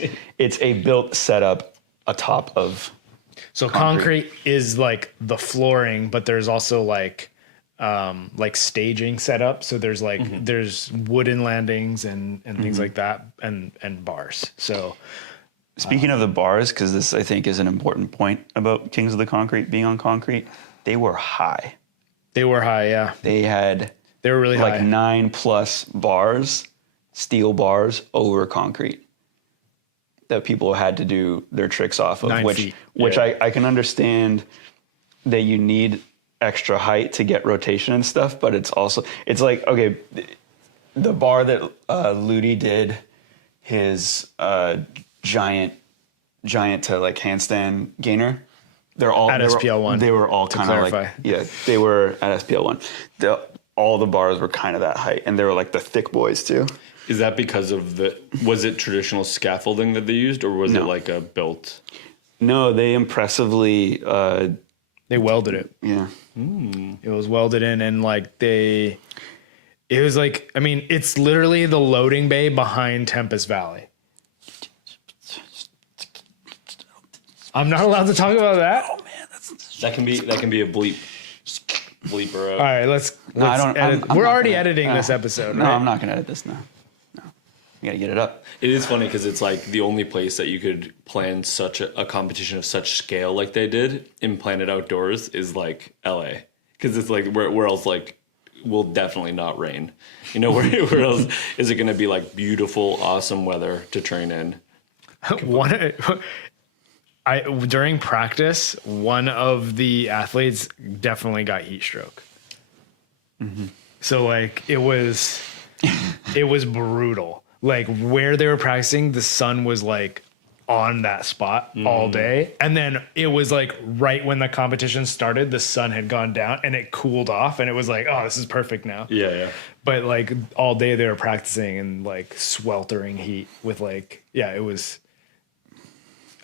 a built setup atop of. So concrete is like the flooring, but there's also like staging set up. So there's like there's wooden landings and things like that and bars. So speaking of the bars, because this I think is an important point about Kings of the Concrete being on concrete, they were high. They were high, yeah. They were really like high. 9+ bars, steel bars over concrete that people had to do their tricks off of, 9 feet. which I can understand that you need extra height to get rotation and stuff, but it's like, okay, the bar that Ludi did his giant to like handstand gainer, they're all at SPL 1. They were all kind of like, yeah, they were at SPL 1. All the bars were kind of that height, and they were like the thick boys too. Is that because of was it traditional scaffolding that they used, or was it like a built? No, they impressively. They welded it. Yeah. It was welded in, and like it was like, I mean, it's literally the loading bay behind Tempest Valley. I'm not allowed to talk about that. Oh man, that can be a bleeper out. All right, let's I don't. edit. We're already editing this episode. No, right? I'm not gonna edit this now. No, you gotta get it up. It is funny because it's like the only place that you could plan such a competition of such scale like they did in Planet Outdoors is like LA, because it's like where else like will definitely not rain. You know, where else is it going to be like beautiful, awesome weather to train in? During practice, one of the athletes definitely got heat stroke. Mm-hmm. So like it was brutal. Like where they were practicing, the sun was like on that spot all day. And then it was like right when the competition started, the sun had gone down and it cooled off, and it was like, oh, this is perfect now. Yeah. But like all day they were practicing in like sweltering heat with like,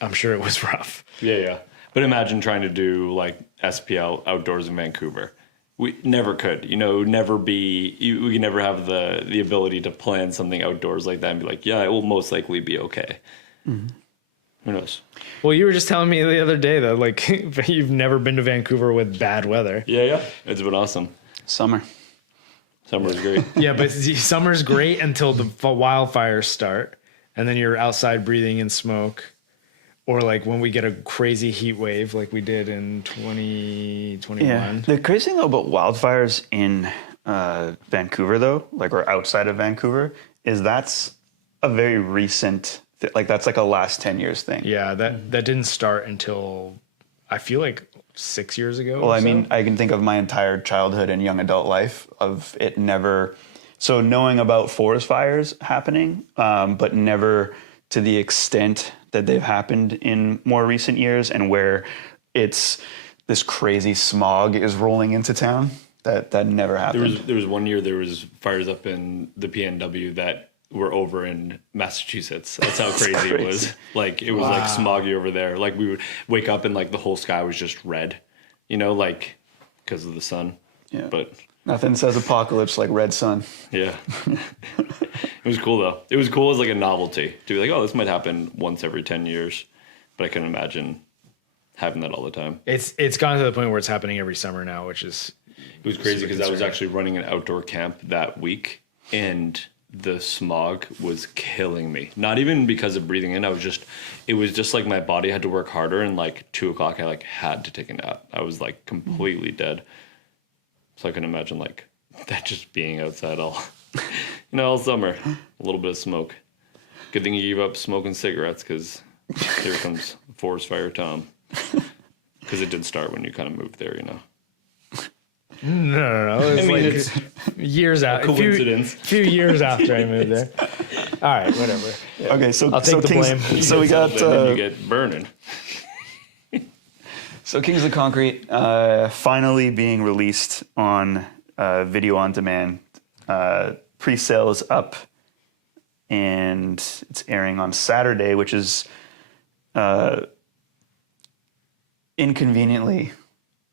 I'm sure it was rough. Yeah. But imagine trying to do like SPL outdoors in Vancouver. We never could, we could never have the ability to plan something outdoors like that and be like, yeah, it will most likely be okay. Mm-hmm. Who knows? Well, you were just telling me the other day that like you've never been to Vancouver with bad weather. Yeah. It's been awesome. Summer is great. Yeah, but summer's great until the wildfires start, and then you're outside breathing in smoke. Or like when we get a crazy heat wave like we did in 2021. Yeah. The crazy thing though about wildfires in Vancouver though, like or outside of Vancouver, is that's a very recent, that's like a last 10 years thing. Yeah, that didn't start until I feel like 6 years ago. Well, I mean, I can think of my entire childhood and young adult life of it never. So knowing about forest fires happening, but never to the extent that they've happened in more recent years, and where it's this crazy smog is rolling into town. That never happened. There was one year there was fires up in the PNW that were over in Massachusetts. That's how crazy it was. Like it was like smoggy over there. Like we would wake up and like the whole sky was just red, like because of the sun. Yeah. But nothing says apocalypse like red sun. yeah. It was cool though. It was cool as like a novelty to be like, oh, this might happen once every 10 years. But I couldn't imagine having that all the time. It's gotten to the point where it's happening every summer now, which is... It was crazy because I was actually running an outdoor camp that week and the smog was killing me. Not even because of breathing in. It was just like my body had to work harder, and like 2:00 I like had to take a nap. I was like completely dead. So I couldn't imagine like that just being outside all summer. A little bit of smoke. Good thing you gave up smoking cigarettes because here comes Forest Fire Tom. Because it did start when you kind of moved there, No. It was it's years out. Coincidence. A few years after I moved there. All right, whatever. Yeah. Okay, so I'll take the blame. So we got. Then you get burning. So Kings of Concrete finally being released on video on demand. Pre-sale is up, and it's airing on Saturday, which is inconveniently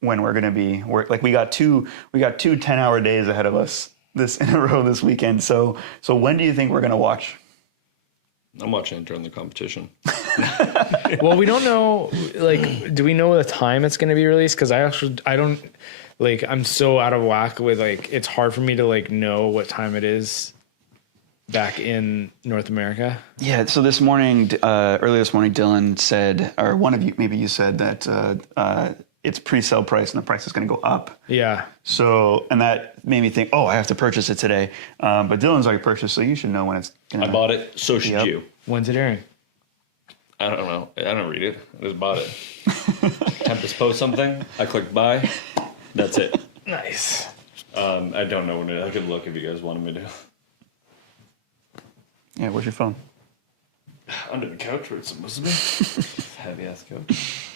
when we're going to be we got two 10-hour days ahead of us in a row this weekend. So when do you think we're going to watch? I'm watching it during the competition. Well, we don't know, do we know the time it's going to be released? Because I don't, I'm so out of whack with, it's hard for me to, know what time it is back in North America. Yeah, so this morning, early this morning, Dylan said, or one of you, maybe you said that it's pre-sale price and the price is going to go up. Yeah. So, and that made me think, I have to purchase it today. But Dylan's already purchased, so you should know when it's going to... I bought it, so should you. When's it airing? I don't know. I don't read it. I just bought it. Tempest post something. I clicked buy. That's it. Nice. I don't know when I could look if you guys wanted me to. Yeah, where's your phone? Under the couch where it's supposed to be. Heavy ass couch.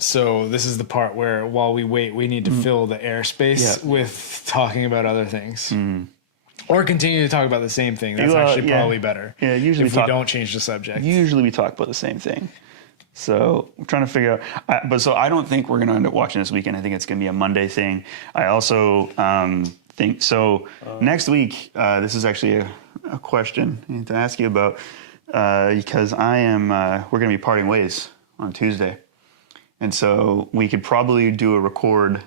So this is the part where while we wait, we need to fill the airspace with talking about other things. Or continue to talk about the same thing. That's actually probably better. Yeah, usually if we don't change the subject. Usually we talk about the same thing. So I'm trying to figure out. But I don't think we're going to end up watching this weekend. I think it's going to be a Monday thing. I also think so. Next week, this is actually a question I need to ask you about because we're going to be parting ways on Tuesday. And so we could probably do a record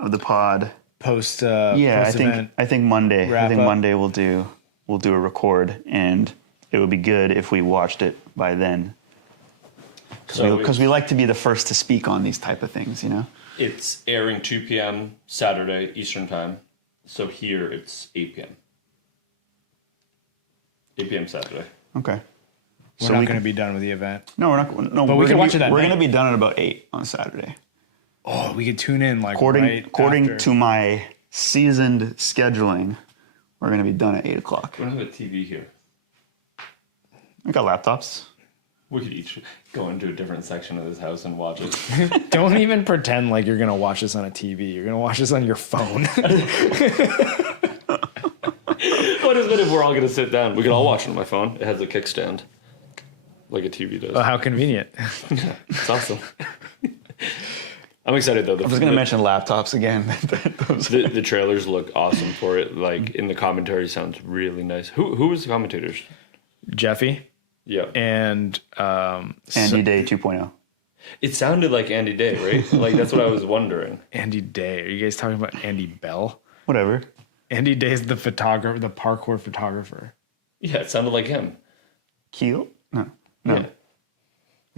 of the pod Post I think Monday. I think Monday we'll do a record, and it would be good if we watched it by then. Because we like to be the first to speak on these type of things, It's airing 2 p.m. Saturday Eastern time. So here it's 8 p.m. 8 p.m. Saturday. Okay. We're not going to be done with the event. No, we're not. No, but we can watch it that We're night. going to be done at about 8 on Saturday. Oh, we could tune in according to my seasoned scheduling, we're going to be done at 8 o'clock. We don't have a TV here. We got laptops. We could each go into a different section of this house and watch it. Don't even pretend like you're going to watch this on a TV. You're going to watch this on your phone. What is it if we're all going to sit down? We can all watch it on my phone. It has a kickstand, like a TV does. Oh, how convenient. It's awesome. I'm excited though. I was going to mention laptops again. The trailers look awesome for it. In the commentary sounds really nice. Who was the commentators? Jeffy. Yeah. And Andy Day 2.0. It sounded like Andy Day, right? That's what I was wondering. Andy Day. Are you guys talking about Andy Bell? Whatever. Andy Day is the photographer, the parkour photographer. Yeah, it sounded like him. Keel? No.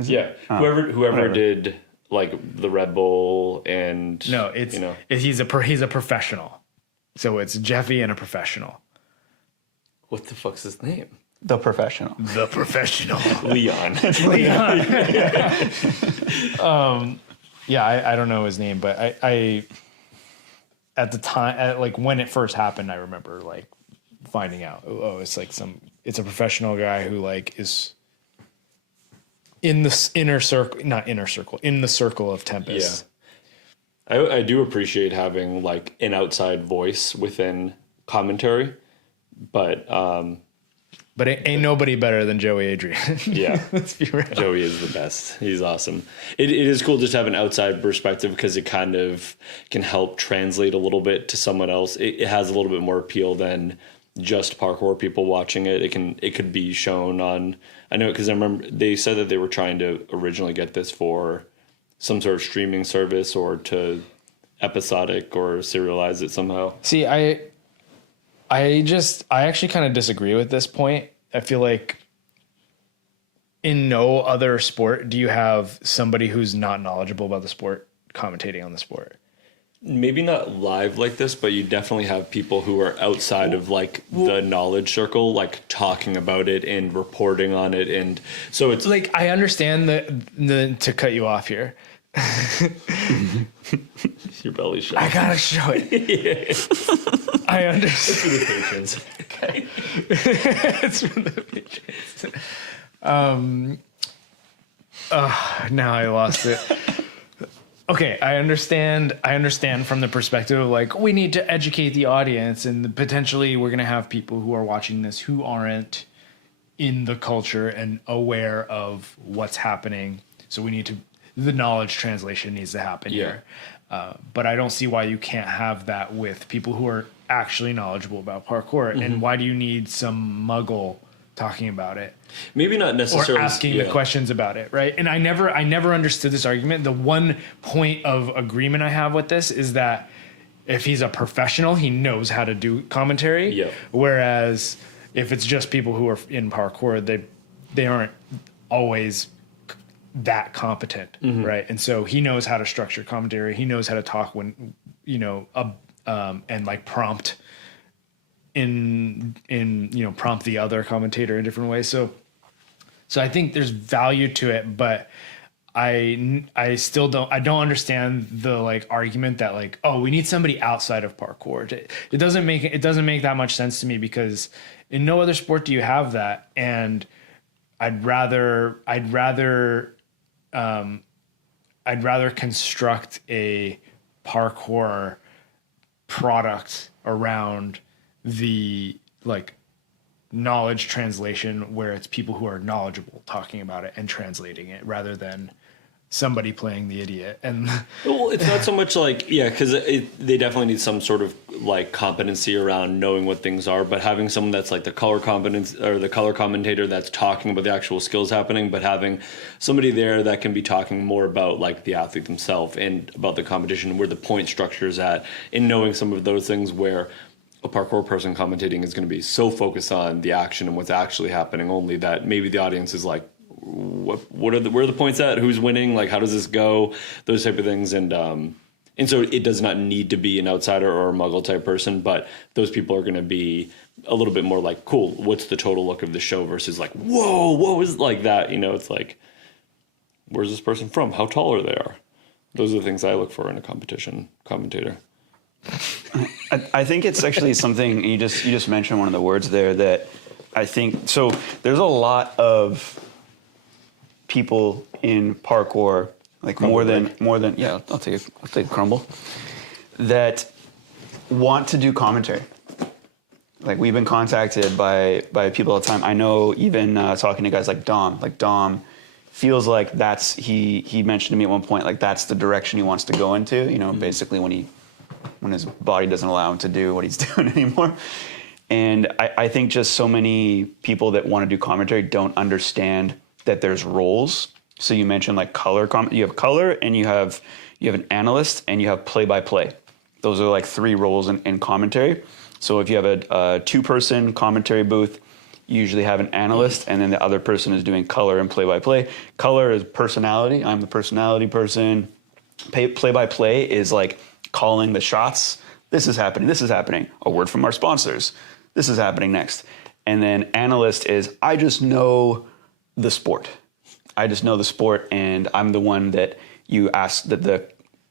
Yeah. Whoever did the Red Bull and no, he's a professional. So it's Jeffy and a professional. What the fuck's his name? The Professional. The Professional. Leon. Leon. I don't know his name, but I at the time, when it first happened, I remember finding out. Oh, it's it's a professional guy who is in the inner circle, not inner circle, in the circle of Tempest. I do appreciate having like an outside voice within commentary, but ain't nobody better than Joey Adrian. yeah, Let's be real. Joey is the best. He's awesome. It is cool just to have an outside perspective because it kind of can help translate a little bit to someone else. It has a little bit more appeal than just parkour people watching it. It could be shown on, I know, because I remember they said that they were trying to originally get this for some sort of streaming service or to episodic or serialize it somehow. See, I actually kind of disagree with this point. I feel like in no other sport do you have somebody who's not knowledgeable about the sport commentating on the sport. Maybe not live like this, but you definitely have people who are outside of like the knowledge circle, like talking about it and reporting on it. And so it's Like, I understand the to cut you off here. your belly shot. I gotta show it. I understand. For the patrons. Okay. It's from the patrons. Now I lost it. Okay, I understand from the perspective of like, we need to educate the audience, and potentially we're going to have people who are watching this who aren't in the culture and aware of what's happening. So the knowledge translation needs to happen here. But I don't see why you can't have that with people who are actually knowledgeable about parkour. Mm-hmm. And why do you need some muggle talking about it? Maybe not necessarily. Or asking the questions about it, right? And I never understood this argument. The one point of agreement I have with this is that if he's a professional, he knows how to do commentary. Yeah. Whereas if it's just people who are in parkour, they aren't always that competent, right? And so he knows how to structure commentary. He knows how to talk when, and like prompt prompt the other commentator in different ways. So I think there's value to it, but I still don't understand the like argument that like, oh, we need somebody outside of parkour. It doesn't make that much sense to me, because in no other sport do you have that. And I'd rather construct a parkour product around the like knowledge translation where it's people who are knowledgeable talking about it and translating it, rather than somebody playing the idiot. And well, it's not so much like, because they definitely need some sort of like competency around knowing what things are, but having someone that's like the color competence or the color commentator that's talking about the actual skills happening, but having somebody there that can be talking more about like the athlete themselves and about the competition, where the point structure is at, and knowing some of those things, where a parkour person commentating is going to be so focused on the action and what's actually happening only that maybe the audience is like, where are the points at? Who's winning? Like, how does this go? Those type of things. And so it does not need to be an outsider or a muggle type person, but those people are going to be a little bit more like, cool, what's the total look of the show versus like, whoa, what was like that? It's like, where's this person from? How tall are they? Those are the things I look for in a competition commentator. I think it's actually something you just mentioned one of the words there that I think, so there's a lot of people in parkour, like more than I'll take a crumble, that want to do commentary. Like, we've been contacted by people all the time. I know, even talking to guys like Dom feels like he mentioned to me at one point, like that's the direction he wants to go into, basically when his body doesn't allow him to do what he's doing anymore. And I think just so many people that want to do commentary don't understand that there's roles. So you mentioned like color, you have color, and you have an analyst, and you have play-by-play. Those are like three roles in commentary. So if you have a two-person commentary booth, you usually have an analyst, and then the other person is doing color and play-by-play. Color is personality. I'm the personality person. Play-by-play is like calling the shots. This is happening. This is happening. A word from our sponsors. This is happening next. And then analyst is, I just know the sport. I just know the sport, and I'm the one that you ask, that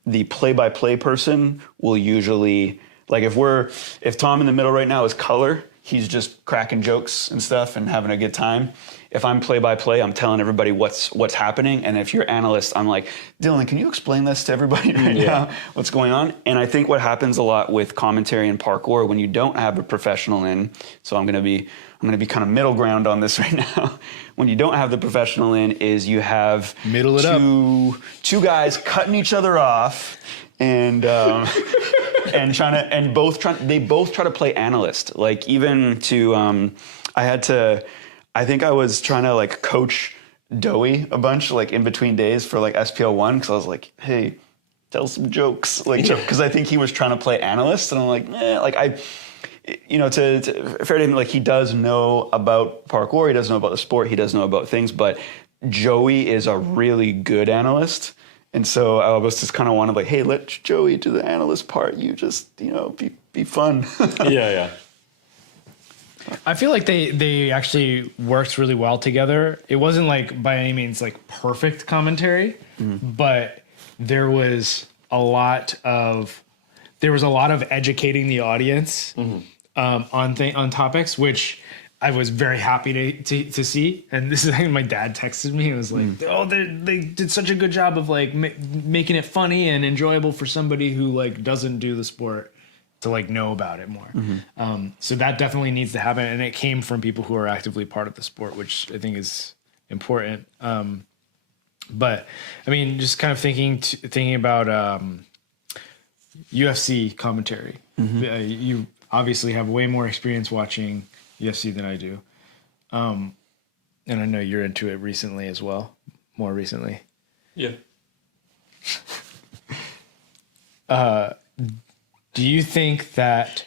the play-by-play person will usually, like if Tom in the middle right now is color, he's just cracking jokes and stuff and having a good time. if I'm play-by-play, I'm telling everybody what's happening. And if you're analyst, I'm like, Dylan, can you explain this to everybody right now? What's going on? And I think what happens a lot with commentary and parkour when you don't have a professional in, so I'm gonna be kind of middle ground on this right now. When you don't have the professional in, is you have two guys cutting each other off and they both try to play analyst. Like even to I think I was trying to like coach Doey a bunch like in between days for like SPL 1 because I was like, hey, tell some jokes, like because I think he was trying to play analyst and I'm like, to fair to him, like he does know about parkour, he does know about the sport, he does know about things, but Joey is a really good analyst. And so I was just kind of wanted like, hey, let Joey do the analyst part. You just, be fun. Yeah. I feel like they actually worked really well together. It wasn't like by any means like perfect commentary, but there was a lot of educating the audience on topics, which I was very happy to see. And this is like my dad texted me and was like, oh, they did such a good job of like making it funny and enjoyable for somebody who like doesn't do the sport to like know about it more. So that definitely needs to happen. And it came from people who are actively part of the sport, which I think is important. But I mean, just kind of thinking about UFC commentary. You obviously have way more experience watching UFC than I do. And I know you're into it recently as well, more recently. Yeah. Do you think that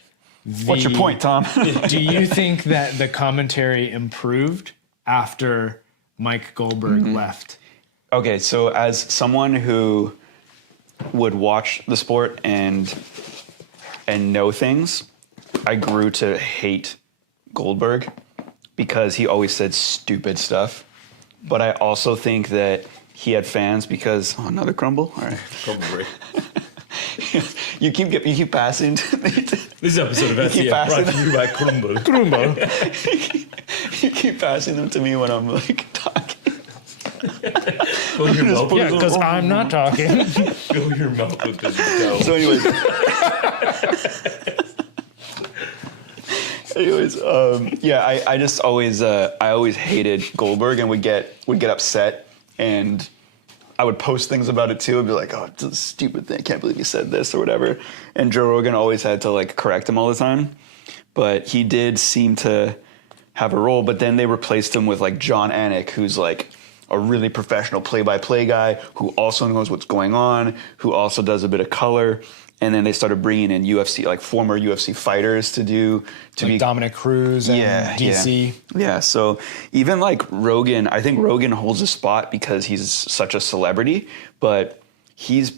What's your point, Tom? Do you think that the commentary improved after Mike Goldberg left? Okay, so as someone who would watch the sport and know things, I grew to hate Goldberg because he always said stupid stuff. But I also think that he had fans because another crumble. All right, Crumble break. you keep passing. This episode of STS brought to you by Crumble. You keep passing them to me when I'm like talking. Fill your mouth. Yeah, because I'm not talking. Fill your mouth with this dough. So anyways. I just always I always hated Goldberg and would get upset, and I would post things about it too and be like, oh, it's a stupid thing, I can't believe you said this or whatever. And Joe Rogan always had to like correct him all the time, but he did seem to have a role. But then they replaced him with like John Anik, who's like a really professional play-by-play guy who also knows what's going on, who also does a bit of color. And then they started bringing in UFC, like former UFC fighters to be Dominic Cruz and DC. Yeah, so even like Rogan, I think Rogan holds a spot because he's such a celebrity, but he's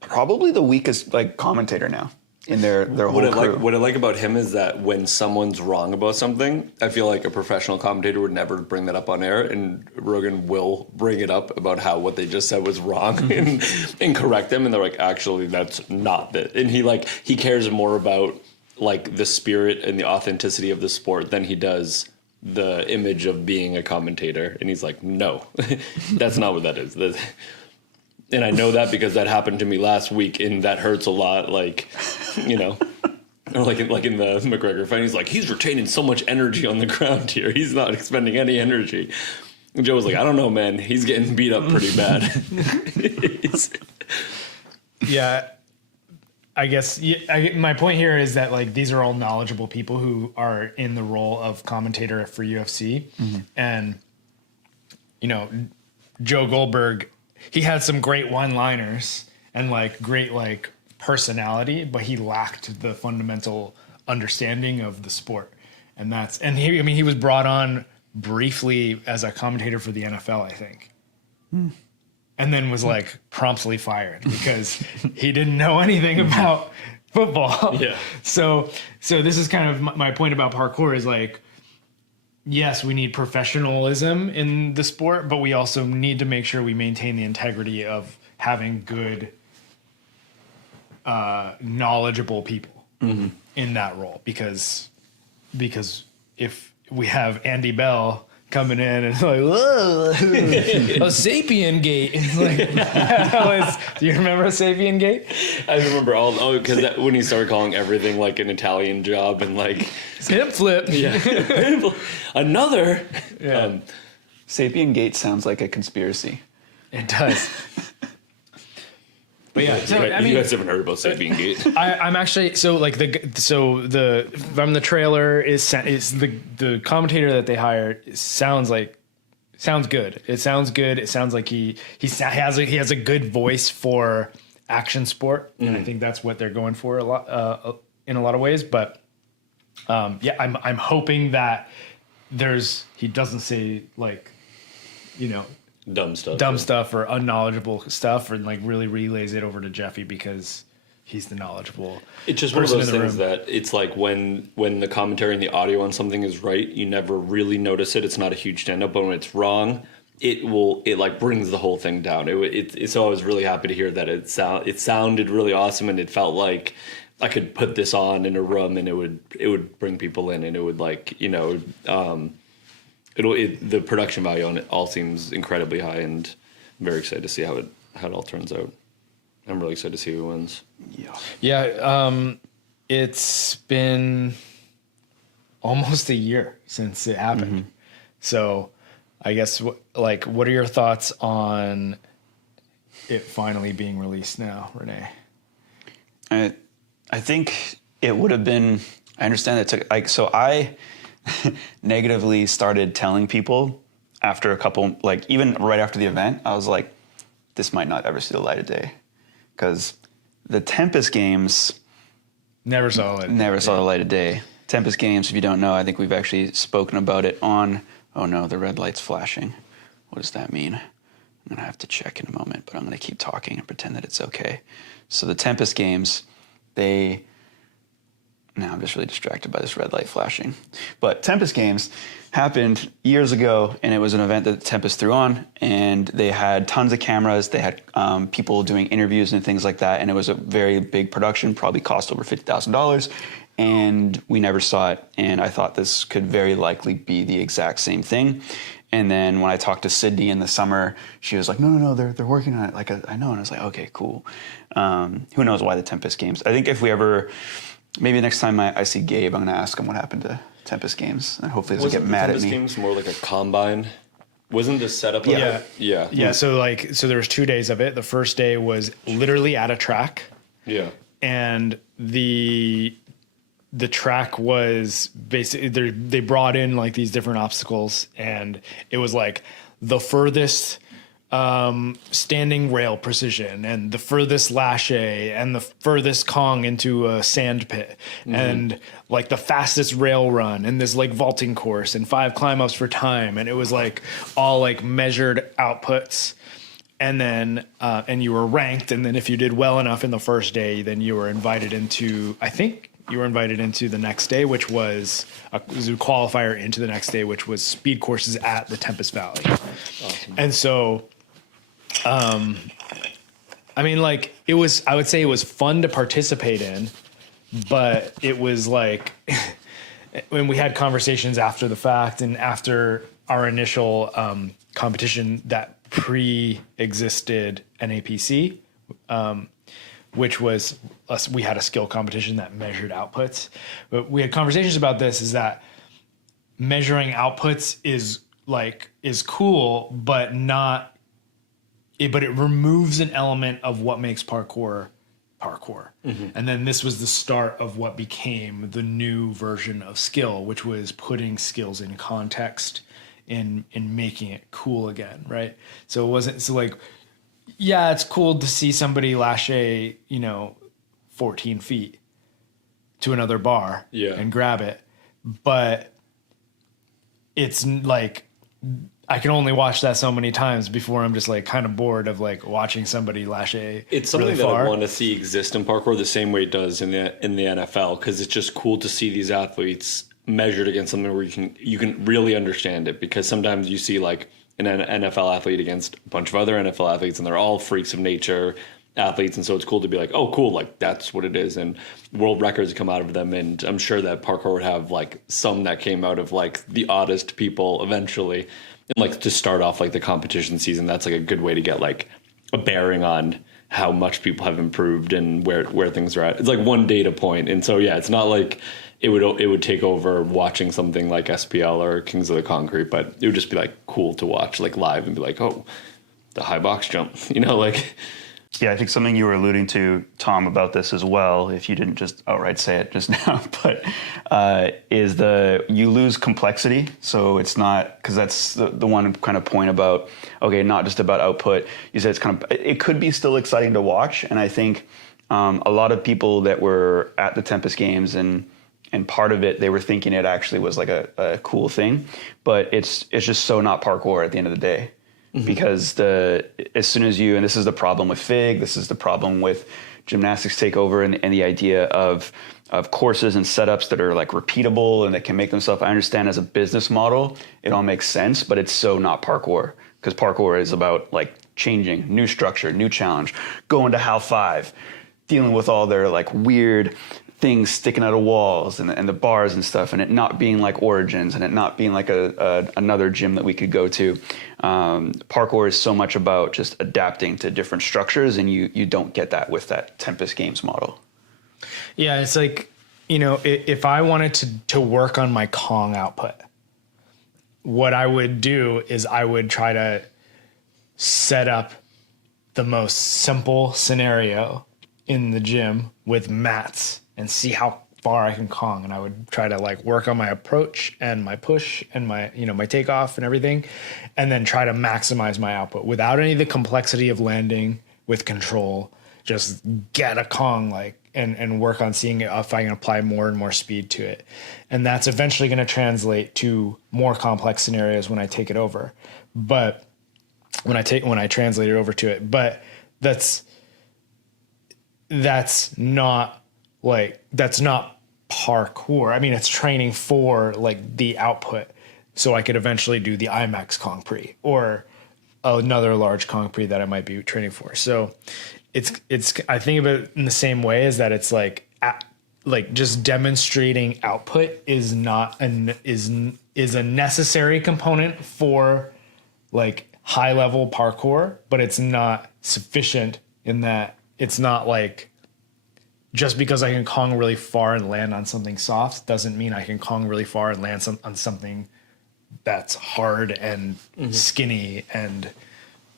probably the weakest like commentator now in their whole crew. What I like about him is that when someone's wrong about something, I feel like a professional commentator would never bring that up on air, and Rogan will bring it up about how what they just said was wrong and correct them, and they're like, actually, that's not it. And he cares more about like the spirit and the authenticity of the sport than he does the image of being a commentator. And he's like, no, that's not what that is. And I know that because that happened to me last week, and that hurts a lot. Like, or like in the McGregor fight, he's like, he's retaining so much energy on the ground here. He's not expending any energy. And Joe was like, I don't know, man. He's getting beat up pretty bad. Yeah, I guess my point here is that like these are all knowledgeable people who are in the role of commentator for UFC, and Joe Goldberg. He had some great one-liners and like great like personality, but he lacked the fundamental understanding of the sport. And he was brought on briefly as a commentator for the NFL, I think. And then was like promptly fired because he didn't know anything about football. Yeah. So this is kind of my point about parkour is like, yes, we need professionalism in the sport, but we also need to make sure we maintain the integrity of having good, knowledgeable people in that role. Because if we have Andy Bell coming in and like, whoa, a sapien gate. It's like, do you remember a sapien gate? I remember because when he started calling everything like an Italian job and like Hip flip. yeah, another. Yeah. Sapien Gate sounds like a conspiracy. It does. But yeah, so you guys haven't heard about Sapien Gate? I'm actually from the trailer is the commentator that they hired sounds good. It sounds good. It sounds like he has a good voice for action sport, and I think that's what they're going for a lot in a lot of ways. But I'm hoping that he doesn't say like, you know, dumb stuff or unknowledgeable stuff, or like really relays it over to Jeffy because he's the knowledgeable. It's just one of those things that it's like when the commentary and the audio on something is right, you never really notice it. It's not a huge stand-up, but when it's wrong, it like brings the whole thing down. So I was really happy to hear that it sounded really awesome, and it felt like I could put this on in a room and it would bring people in, and it would like, you know, the production value on it all seems incredibly high, and I'm very excited to see how it all turns out. I'm really excited to see who wins. Yeah. It's been almost a year since it happened. Mm-hmm. So I guess what are your thoughts on it finally being released now, Rene? I think it would have been, I understand it took, like, so I negatively started telling people after a couple, like even right after the event, I was like, this might not ever see the light of day. Because the Tempest games never saw the light of day. Tempest games, if you don't know, I think we've actually spoken about it on, oh no, the red light's flashing. What does that mean? I'm going to have to check in a moment, but I'm going to keep talking and pretend that it's okay. So the Tempest games, now I'm just really distracted by this red light flashing. But Tempest games happened years ago, and it was an event that Tempest threw on, and they had tons of cameras. They had people doing interviews and things like that, and it was a very big production, probably cost over $50,000, and we never saw it. And I thought this could very likely be the exact same thing. And then when I talked to Sydney in the summer, she was like, no, they're working on it. Like, I know. And I was like, okay, cool. Who knows why the Tempest games? I think if we ever, maybe next time I see Gabe, I'm going to ask him what happened to Tempest games. And hopefully he doesn't get mad at me. Tempest games more like a combine? Wasn't the setup like Yeah. So there was 2 days of it. The first day was literally at a track. Yeah. And the track was basically, they brought in like these different obstacles, and it was like the furthest standing rail precision, and the furthest lache, and the furthest Kong into a sand pit, and like the fastest rail run, and this like vaulting course, and 5 climb ups for time, and it was like all like measured outputs. And then and you were ranked, and then if you did well enough in the first day, then you were invited into, I think you were invited into the next day, which was a qualifier into the next day, which was speed courses at the Tempest Valley. Awesome. And so, I mean, like, I would say it was fun to participate in, but it was like, when we had conversations after the fact and after our initial competition that pre-existed NAPC, which was we had a skill competition that measured outputs. But we had conversations about this, is that measuring outputs is cool, but it removes an element of what makes parkour. Mm-hmm. And then this was the start of what became the new version of skill, which was putting skills in context in making it cool again, right? So it wasn't yeah, it's cool to see somebody lache, 14 feet to another bar and grab it. But it's like, I can only watch that so many times before I'm just like kind of bored of like watching somebody lache. It's something really that I want to see exist in parkour the same way it does in the NFL, because it's just cool to see these athletes measured against something where you can really understand it, because sometimes you see like an NFL athlete against a bunch of other NFL athletes, and they're all freaks of nature. athletes, and so it's cool to be like, oh, cool, like that's what it is, and world records come out of them, and I'm sure that parkour would have like some that came out of like the oddest people eventually, and like to start off like the competition season, that's like a good way to get like a bearing on how much people have improved and where things are at. It's like one data point, and so yeah, it's not like it would take over watching something like SPL or Kings of the Concrete, but it would just be like cool to watch like live and be like, oh, the high box jump, like. Yeah, I think something you were alluding to, Tom, about this as well, if you didn't just outright say it just now, but is you lose complexity. So it's not, because that's the one kind of point about, okay, not just about output. You said it could be still exciting to watch. And I think a lot of people that were at the Tempest games and part of it, they were thinking it actually was like a cool thing, but it's just so not parkour at the end of the day. Because as soon as and this is the problem with FIG, this is the problem with gymnastics takeover and the idea of courses and setups that are like repeatable and that can make themselves. I understand as a business model, it all makes sense, but it's so not parkour, because parkour is about like changing, new structure, new challenge, going to HAL 5, dealing with all their like weird things sticking out of walls and the bars and stuff, and it not being like Origins and it not being like another gym that we could go to. Parkour is so much about just adapting to different structures, and you don't get that with that Tempest Games model. Yeah, it's like, if I wanted to work on my Kong output, what I would do is I would try to set up the most simple scenario in the gym with mats and see how far I can Kong. And I would try to like work on my approach and my push and my, my takeoff and everything, and then try to maximize my output without any of the complexity of landing with control. Just get a Kong and work on seeing if I can apply more and more speed to it. And that's eventually going to translate to more complex scenarios when I take it over. But when I translate it over to it, but that's not parkour. I mean, it's training for like the output, so I could eventually do the IMAX Kong Pre or another large Kong Pre that I might be training for. So it's I think of it in the same way, as that it's like just demonstrating output is a necessary component for like high level parkour, but it's not sufficient in that it's not like, just because I can Kong really far and land on something soft doesn't mean I can Kong really far and land on something that's hard and skinny and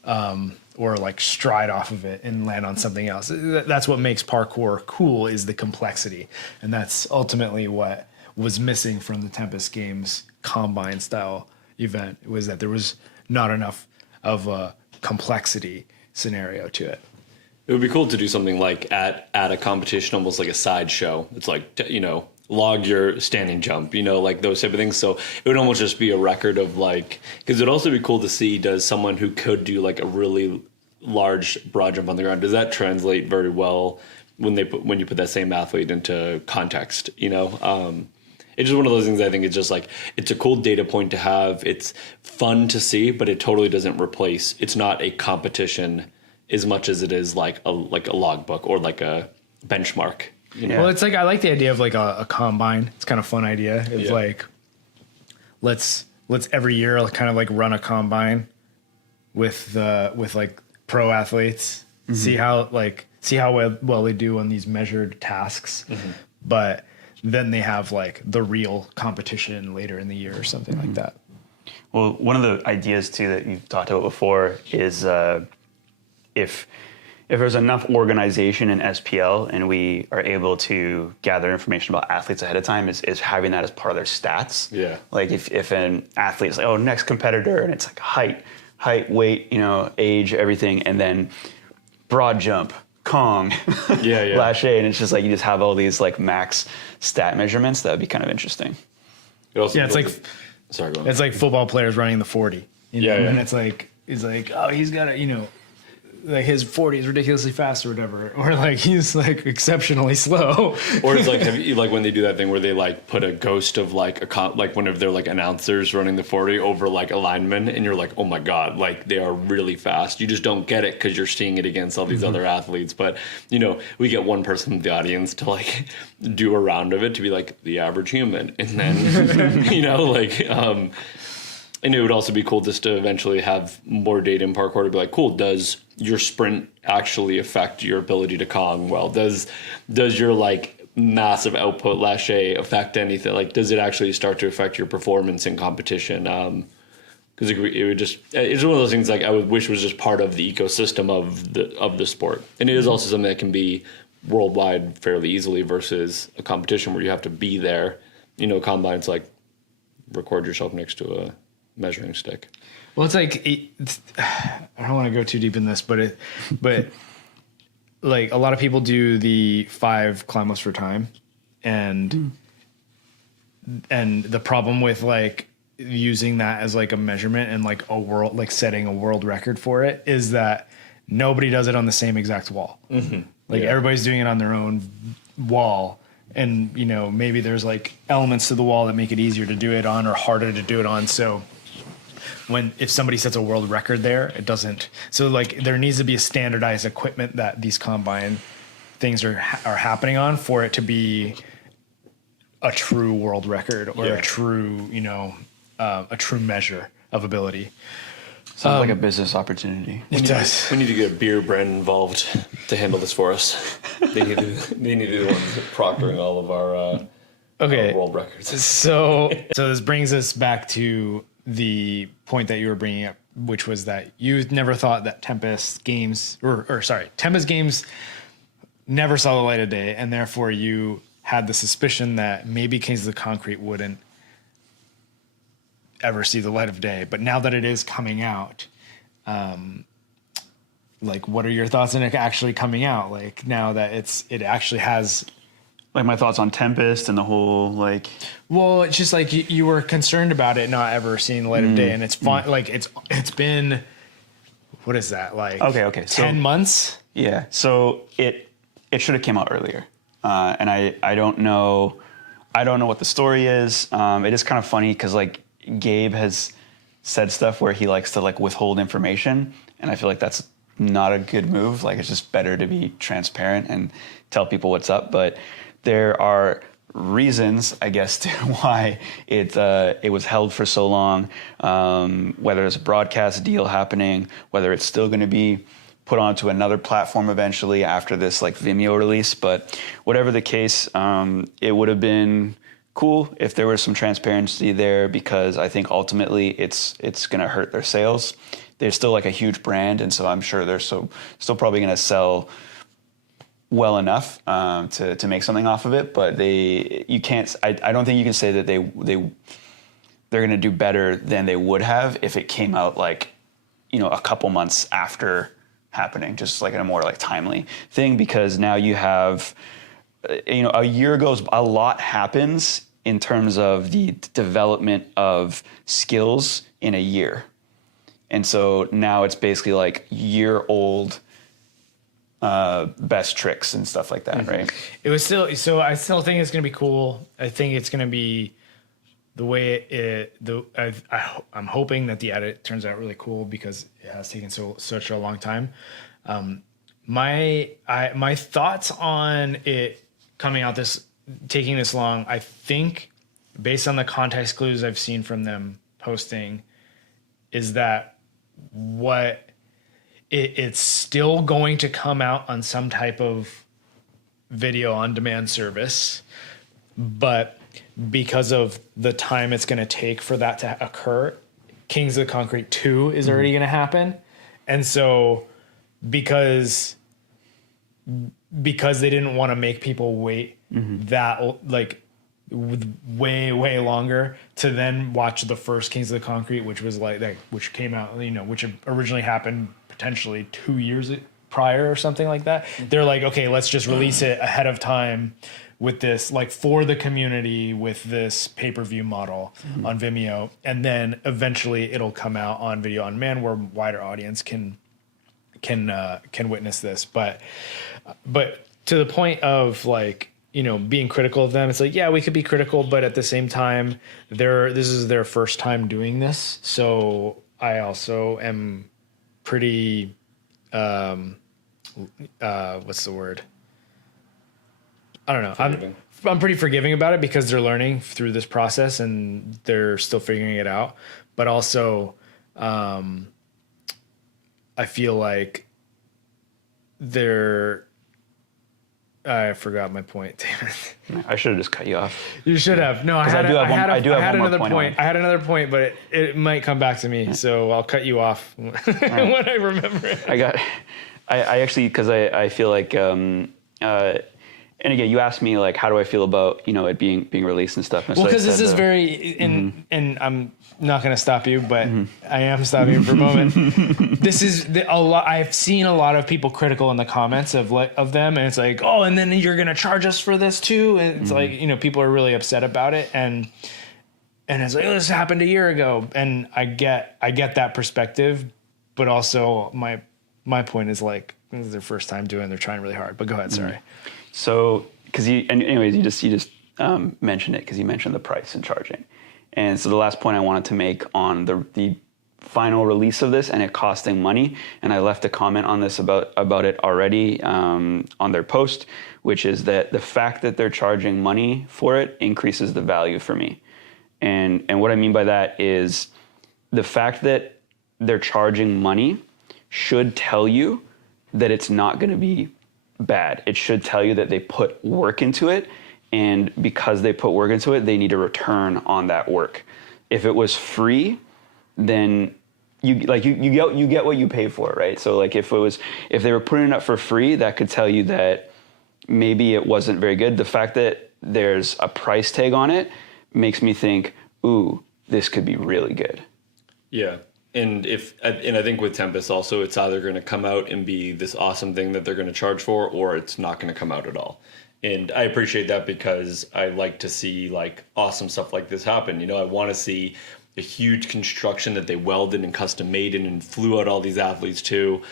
or like stride off of it and land on something else. That's what makes parkour cool, is the complexity. And that's ultimately what was missing from the Tempest Games combine style event, was that there was not enough of a complexity scenario to it. It would be cool to do something like at a competition, almost like a sideshow. It's like, log your standing jump, like those type of things. So it would almost just be a record of like, because it'd also be cool to see, does someone who could do like a really large broad jump on the ground, does that translate very well when you put that same athlete into context, It's just one of those things. I think it's just like, it's a cool data point to have. It's fun to see, but it totally doesn't replace. It's not a competition as much as it is like a logbook or like a benchmark. Well, it's like, I like the idea of like a combine. It's kind of a fun idea. It's like, let's every year kind of like run a combine with like pro athletes, see how well they do on these measured tasks. But then they have like the real competition later in the year or something like that. Well, one of the ideas too that you've talked about before is if there's enough organization in SPL and we are able to gather information about athletes ahead of time, is having that as part of their stats. Yeah. Like if an athlete is like, oh, next competitor, and it's like height, weight, age, everything, and then broad jump, Kong, lâché, and it's just like you just have all these like max stat measurements. That would be kind of interesting. It's like, sorry, go on. It's like football players running the 40. And it's like, oh, he's got a, like his 40 is ridiculously fast or whatever, or like he's like exceptionally slow. Or it's like, have you, like when they do that thing where they like put a ghost of like like one of their like announcers running the 40 over like a lineman, and you're like, oh my god, like they are really fast. You just don't get it because you're seeing it against all these other athletes. But you know, we get one person in the audience to like do a round of it to be like the average human, and then you know, like and it would also be cool just to eventually have more data in parkour to be like, cool, does your sprint actually affect your ability to Kong well? Does your like massive output lache affect anything? Like, does it actually start to affect your performance in competition? Because it would just, it's one of those things like I would wish was just part of the ecosystem of the sport. And it is also something that can be worldwide fairly easily versus a competition where you have to be there. You know, combine's like record yourself next to a measuring stick. Well, it's like I don't want to go too deep in this, but like a lot of people do the 5 climbs for time, and the problem with like using that as like a measurement and like setting a world record for it is that nobody does it on the same exact wall. Like everybody's doing it on their own wall. And, you know, maybe there's like elements to the wall that make it easier to do it on or harder to do it on. So if somebody sets a world record there, it doesn't. So like there needs to be a standardized equipment that these combine things are happening on for it to be a true world record or a true, you know, a true measure of ability. Sounds like a business opportunity. It does. We need to get a beer brand involved to handle this for us. They need to be the ones proctoring all of our world records. So this brings us back to the point that you were bringing up, which was that you never thought that Tempest games never saw the light of day, and therefore you had the suspicion that maybe Kings of the Concrete wouldn't ever see the light of day. But now that it is coming out, like what are your thoughts on it actually coming out? Like now that it actually has, like my thoughts on Tempest and the whole like. Well, it's just like you were concerned about it not ever seeing the light of day, and it's fun. Like it's been, what is that like? Okay, 10 months. Yeah, so it should have came out earlier, and I don't know what the story is. It is kind of funny because like Gabe has said stuff where he likes to like withhold information, and I feel like that's not a good move. Like it's just better to be transparent and tell people what's up. But there are reasons, I guess, to why it was held for so long. Whether there's a broadcast deal happening, whether it's still going to be put onto another platform eventually after this like Vimeo release. But whatever the case, it would have been cool if there was some transparency there, because I think ultimately it's going to hurt their sales. They're still like a huge brand, and so I'm sure they're still probably going to sell well enough to make something off of it. But I don't think you can say that they're going to do better than they would have if it came out like, you know, a couple months after happening, just like in a more like timely thing, because now you have, you know, a year goes, a lot happens in terms of the development of skills in a year. And so now it's basically like year-old best tricks and stuff like that, right? It was still, so I still think it's going to be cool. I think it's going to be the way I'm hoping that the edit turns out really cool, because it has taken such a long time. My thoughts on it coming out taking this long, I think based on the context clues I've seen from them posting, is that it's still going to come out on some type of video on demand service, but because of the time it's going to take for that to occur, Kings of the Concrete 2 is already going to happen. And so because they didn't want to make people wait that like way longer to then watch the first Kings of the Concrete, which was which came out, you know, which originally happened potentially 2 years prior or something like that. They're like, okay, let's just release it ahead of time with this, like for the community, with this pay-per-view model on Vimeo, and then eventually it'll come out on video on demand where a wider audience can can witness this, but to the point of like, you know, being critical of them, it's like, yeah, we could be critical, but at the same time, this is their first time doing this. So I also am pretty, what's the word? I don't know. I'm pretty forgiving about it because they're learning through this process and they're still figuring it out. But also, I feel like I forgot my point, damn it. I should have just cut you off. You should have. No, I had another point. I had another point, but it might come back to me. Yeah. So I'll cut you off when I remember it. I actually, because I feel like, and again, you asked me like, how do I feel about, you know, it being released and stuff. And well, because this is very, and I'm not going to stop you, but I am stopping you for a moment. This is a lot. I've seen a lot of people critical in the comments of them, and it's like, oh, and then you're going to charge us for this too. And it's like, you know, people are really upset about it, and it's like, oh, this happened a year ago, and I get that perspective, but also my point is like, this is their first time doing, they're trying really hard. But go ahead, sorry. So, you just mentioned it because you mentioned the price and charging. And so the last point I wanted to make on the final release of this and it costing money, and I left a comment on this about it already on their post, which is that the fact that they're charging money for it increases the value for me. And what I mean by that is the fact that they're charging money should tell you that it's not going to be bad. It should tell you that they put work into it, and because they put work into it, they need a return on that work. If it was free, then you get what you pay for, right? So like if they were putting it up for free, that could tell you that maybe it wasn't very good. The fact that there's a price tag on it makes me think, ooh, this could be really good. Yeah. And I think with Tempest also, it's either going to come out and be this awesome thing that they're going to charge for, or it's not going to come out at all. And I appreciate that because I like to see like awesome stuff like this happen. You know, I want to see a huge construction that they welded and custom made and flew out all these athletes to.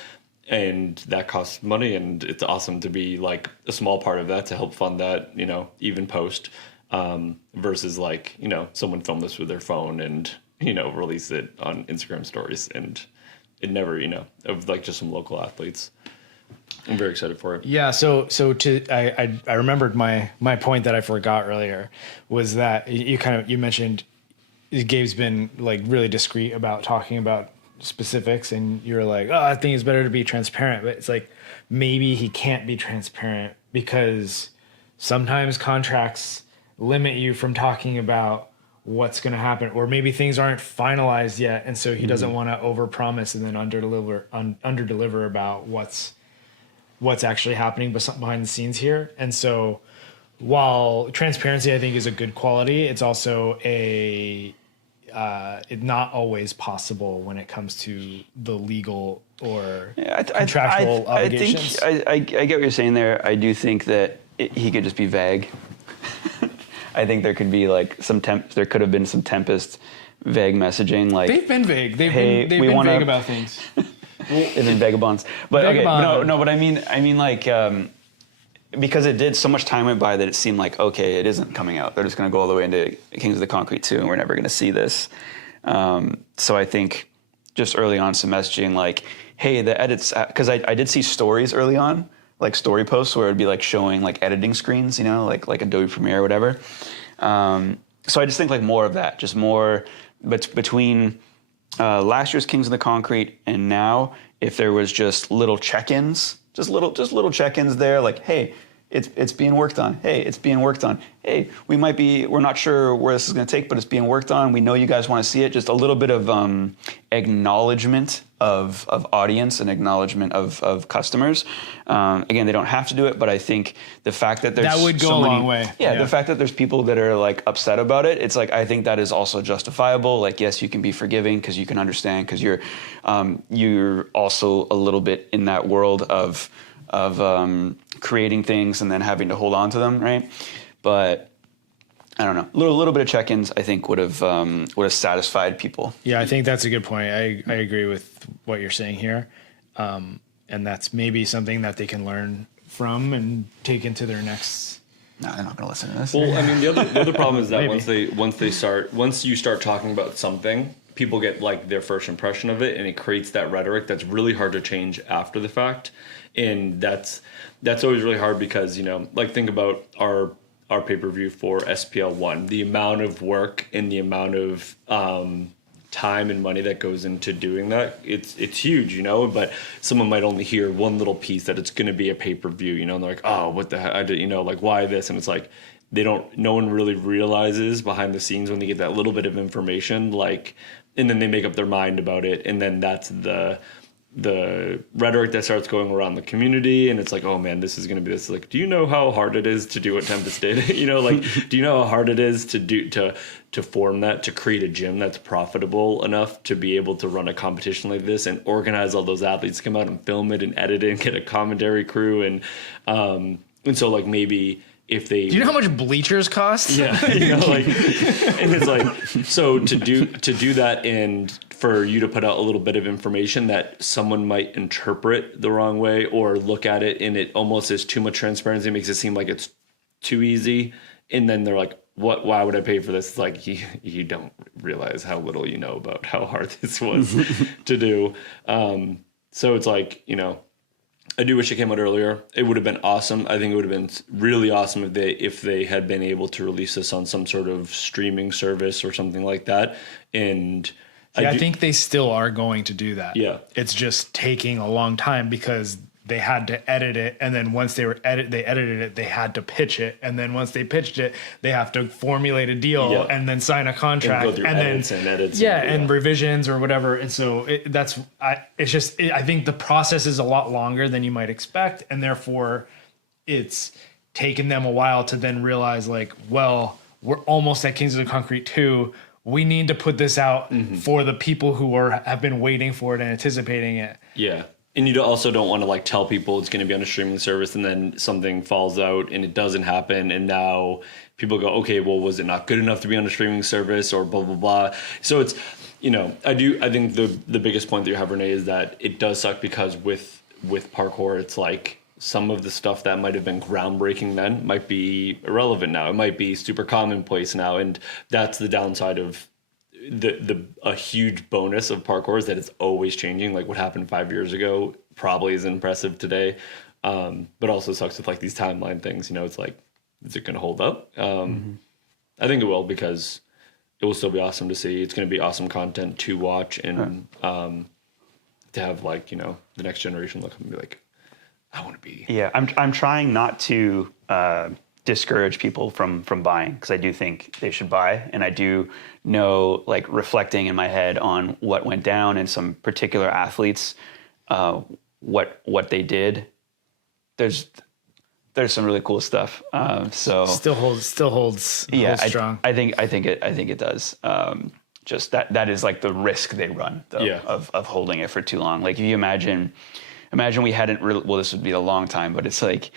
And that costs money, and it's awesome to be like a small part of that to help fund that, you know, even post versus like, you know, someone filmed this with their phone and, you know, release it on Instagram stories, and it never, you know, of like just some local athletes. I'm very excited for it. Yeah. So I remembered my point that I forgot earlier was that you mentioned Gabe's been like really discreet about talking about specifics, and you're like, oh, I think it's better to be transparent, but it's like, maybe he can't be transparent because sometimes contracts limit you from talking about what's going to happen, or maybe things aren't finalized yet, and so he doesn't want to overpromise and then underdeliver about what's actually happening behind the scenes here. And so while transparency I think is a good quality, it's also it's not always possible when it comes to the legal or contractual obligations. I get what you're saying there. I do think that he could just be vague. I think there could be like there could have been some Tempest vague messaging. Like they've been vague. They've been vague about things. They've been vagabonds. But okay, no. But I mean like because it did so much time went by that it seemed like okay, it isn't coming out. They're just going to go all the way into Kings of the Concrete 2, and we're never going to see this. So I think just early on some messaging like, hey, the edits, because I did see stories early on, like story posts where it'd be like showing like editing screens, you know, like Adobe Premiere or whatever. So I just think like more of that, just more between last year's Kings of the Concrete and now, if there was just little check-ins, just little check-ins there, like, hey, it's being worked on. Hey, it's being worked on. Hey, we're not sure where this is going to take, but it's being worked on. We know you guys want to see it. Just a little bit of acknowledgement of audience and acknowledgement of customers. Again, they don't have to do it, but I think the fact that there's that would go so many, a long way. Yeah, the fact that there's people that are like upset about it, it's like I think that is also justifiable. Like, yes, you can be forgiving because you can understand because you're also a little bit in that world of creating things and then having to hold on to them, right? But I don't know. A little bit of check-ins, I think, would have satisfied people. Yeah, I think that's a good point. I agree with what you're saying here. and that's maybe something that they can learn from and take into their next. No, they're not going to listen to this. Well, I mean, the other problem is that Maybe. once you start talking about something, people get like their first impression of it, and it creates that rhetoric that's really hard to change after the fact. And that's always really hard because, you know, like think about our pay-per-view for SPL 1, the amount of work and the amount of time and money that goes into doing that, it's huge, you know, but someone might only hear one little piece that it's going to be a pay-per-view, you know, and they're like, oh, what the heck, I did, you know, like why this? And it's like no one really realizes behind the scenes when they get that little bit of information, like, and then they make up their mind about it, and then that's the rhetoric that starts going around the community, and it's like, oh man, this is going to be this. Like, do you know how hard it is to do what Tempest did? You know, like, do you know how hard it is to form that, to create a gym that's profitable enough to be able to run a competition like this and organize all those athletes to come out and film it and edit it and get a commentary crew, and so like maybe if they, Do you know how much bleachers cost? yeah, you know, like, and it's like, so to do that and for you to put out a little bit of information that someone might interpret the wrong way or look at it and it almost is too much transparency, makes it seem like it's too easy, and then they're like, why would I pay for this? It's like, you don't realize how little you know about how hard this was to do. So it's like, you know, I do wish it came out earlier. It would have been awesome. I think it would have been really awesome if they had been able to release this on some sort of streaming service or something like that. And I think they still are going to do that. Yeah. It's just taking a long time because they had to edit it, and then once they edited it, they had to pitch it, and then once they pitched it, they have to formulate a deal and then sign a contract, and go through edits and revisions or whatever. And so I think the process is a lot longer than you might expect, and therefore it's taken them a while to then realize, like, well, we're almost at Kings of the Concrete 2. We need to put this out for the people who have been waiting for it and anticipating it. Yeah. And you also don't want to like tell people it's going to be on a streaming service and then something falls out and it doesn't happen. And now people go, okay, well, was it not good enough to be on a streaming service or blah, blah, blah. So it's, you know, I think the biggest point that you have, Rene, is that it does suck because with parkour, it's like some of the stuff that might have been groundbreaking then might be irrelevant now. It might be super commonplace now. And that's the downside of a huge bonus of parkour, is that it's always changing. Like what happened 5 years ago probably is impressive today, but also sucks with like these timeline things. You know, it's like, is it going to hold up? I think it will, because it will still be awesome to see. It's going to be awesome content to watch, and to have, like, you know, the next generation look and be like, I want to be. Yeah, I'm trying not to discourage people from buying, because I do think they should buy, and I do know, like, reflecting in my head on what went down and some particular athletes, what they did. There's some really cool stuff. So still holds strong. I think it does. Just that is like the risk they run, though, of holding it for too long. Like, if you imagine we hadn't well, this would be a long time, but it's like,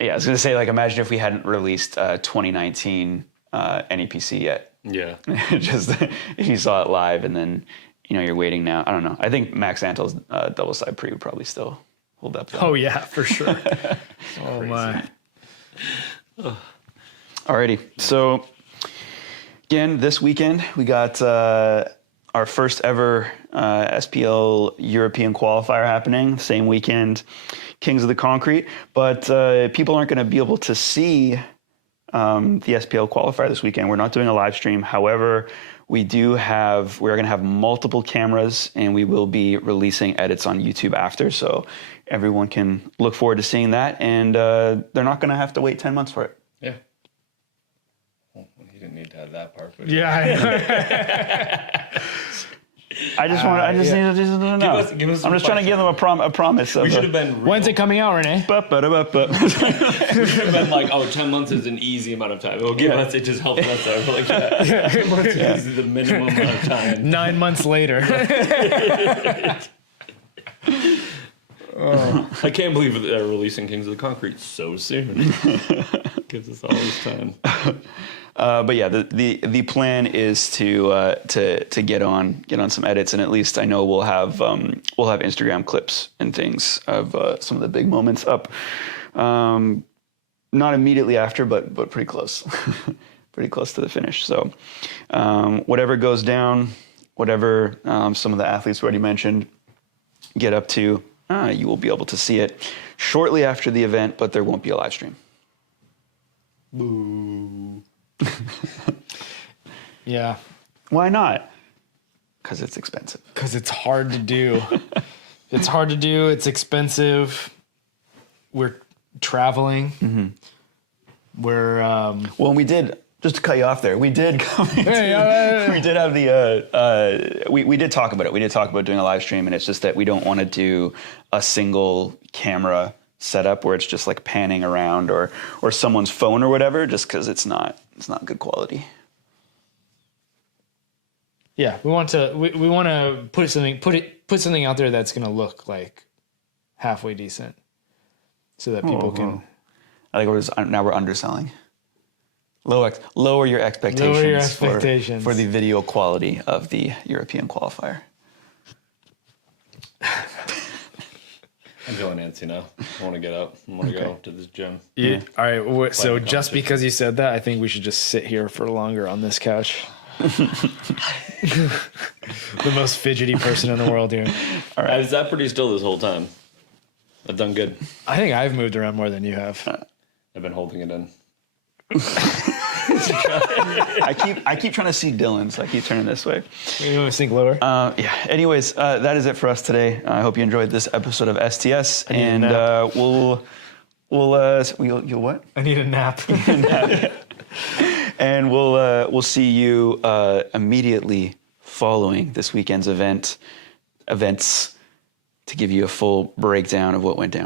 I was gonna say, like, imagine if we hadn't released 2019 NEPC yet. Yeah. Just if you saw it live and then, you know, you're waiting now. I don't know. I think Max Antel's double side pre would probably still hold up, though. Oh yeah, for sure. Oh my. Alrighty. So again, this weekend we got our first ever SPL European Qualifier happening. Same weekend, Kings of the Concrete. But people aren't going to be able to see the SPL Qualifier this weekend. We're not doing a live stream. However, we're going to have multiple cameras, and we will be releasing edits on YouTube after. So everyone can look forward to seeing that. And they're not going to have to wait 10 months for it. Yeah. Well, you didn't need to have that part. But Yeah. I just need to know. Give us I'm just trying to give them a promise. We should have been real. When's it coming out, Rene? We should have been like, 10 months is an easy amount of time. It'll give us, it just helps us out. We're like, this is the minimum amount of time. 9 months later. I can't believe they're releasing Kings of the Concrete so soon. Gives us all this time. But yeah, the plan is to get on some edits, and at least I know we'll have Instagram clips and things of some of the big moments up. Not immediately after, but pretty close, pretty close to the finish. So whatever goes down, whatever some of the athletes already mentioned get up to, you will be able to see it shortly after the event, but there won't be a live stream. Boo. Yeah. Why not? Because it's expensive. Because it's hard to do. It's hard to do. It's expensive. We're traveling. Mm-hmm. We're Well, we did. Just to cut you off there, we did come into, we did have we did talk about it. We did talk about doing a live stream, and it's just that we don't want to do a single camera setup where it's just like panning around or someone's phone or whatever, just because it's not good quality. Yeah, we want to put something out there that's going to look like halfway decent, so that people can. I think now we're underselling. Lower your expectations, for the video quality of the European qualifier. I'm feeling antsy now. I want to get out. I want to go to this gym. Yeah. All right. So just because you said that, I think we should just sit here for longer on this couch. The most fidgety person in the world here. All right. I was that pretty still this whole time. I've done good. I think I've moved around more than you have. I've been holding it in. I keep trying to see Dylan, so I keep turning this way. You want to sink lower? Yeah. Anyways, that is it for us today. I hope you enjoyed this episode of STS, and you'll what? I need a nap. And we'll see you immediately following this weekend's events to give you a full breakdown of what went down.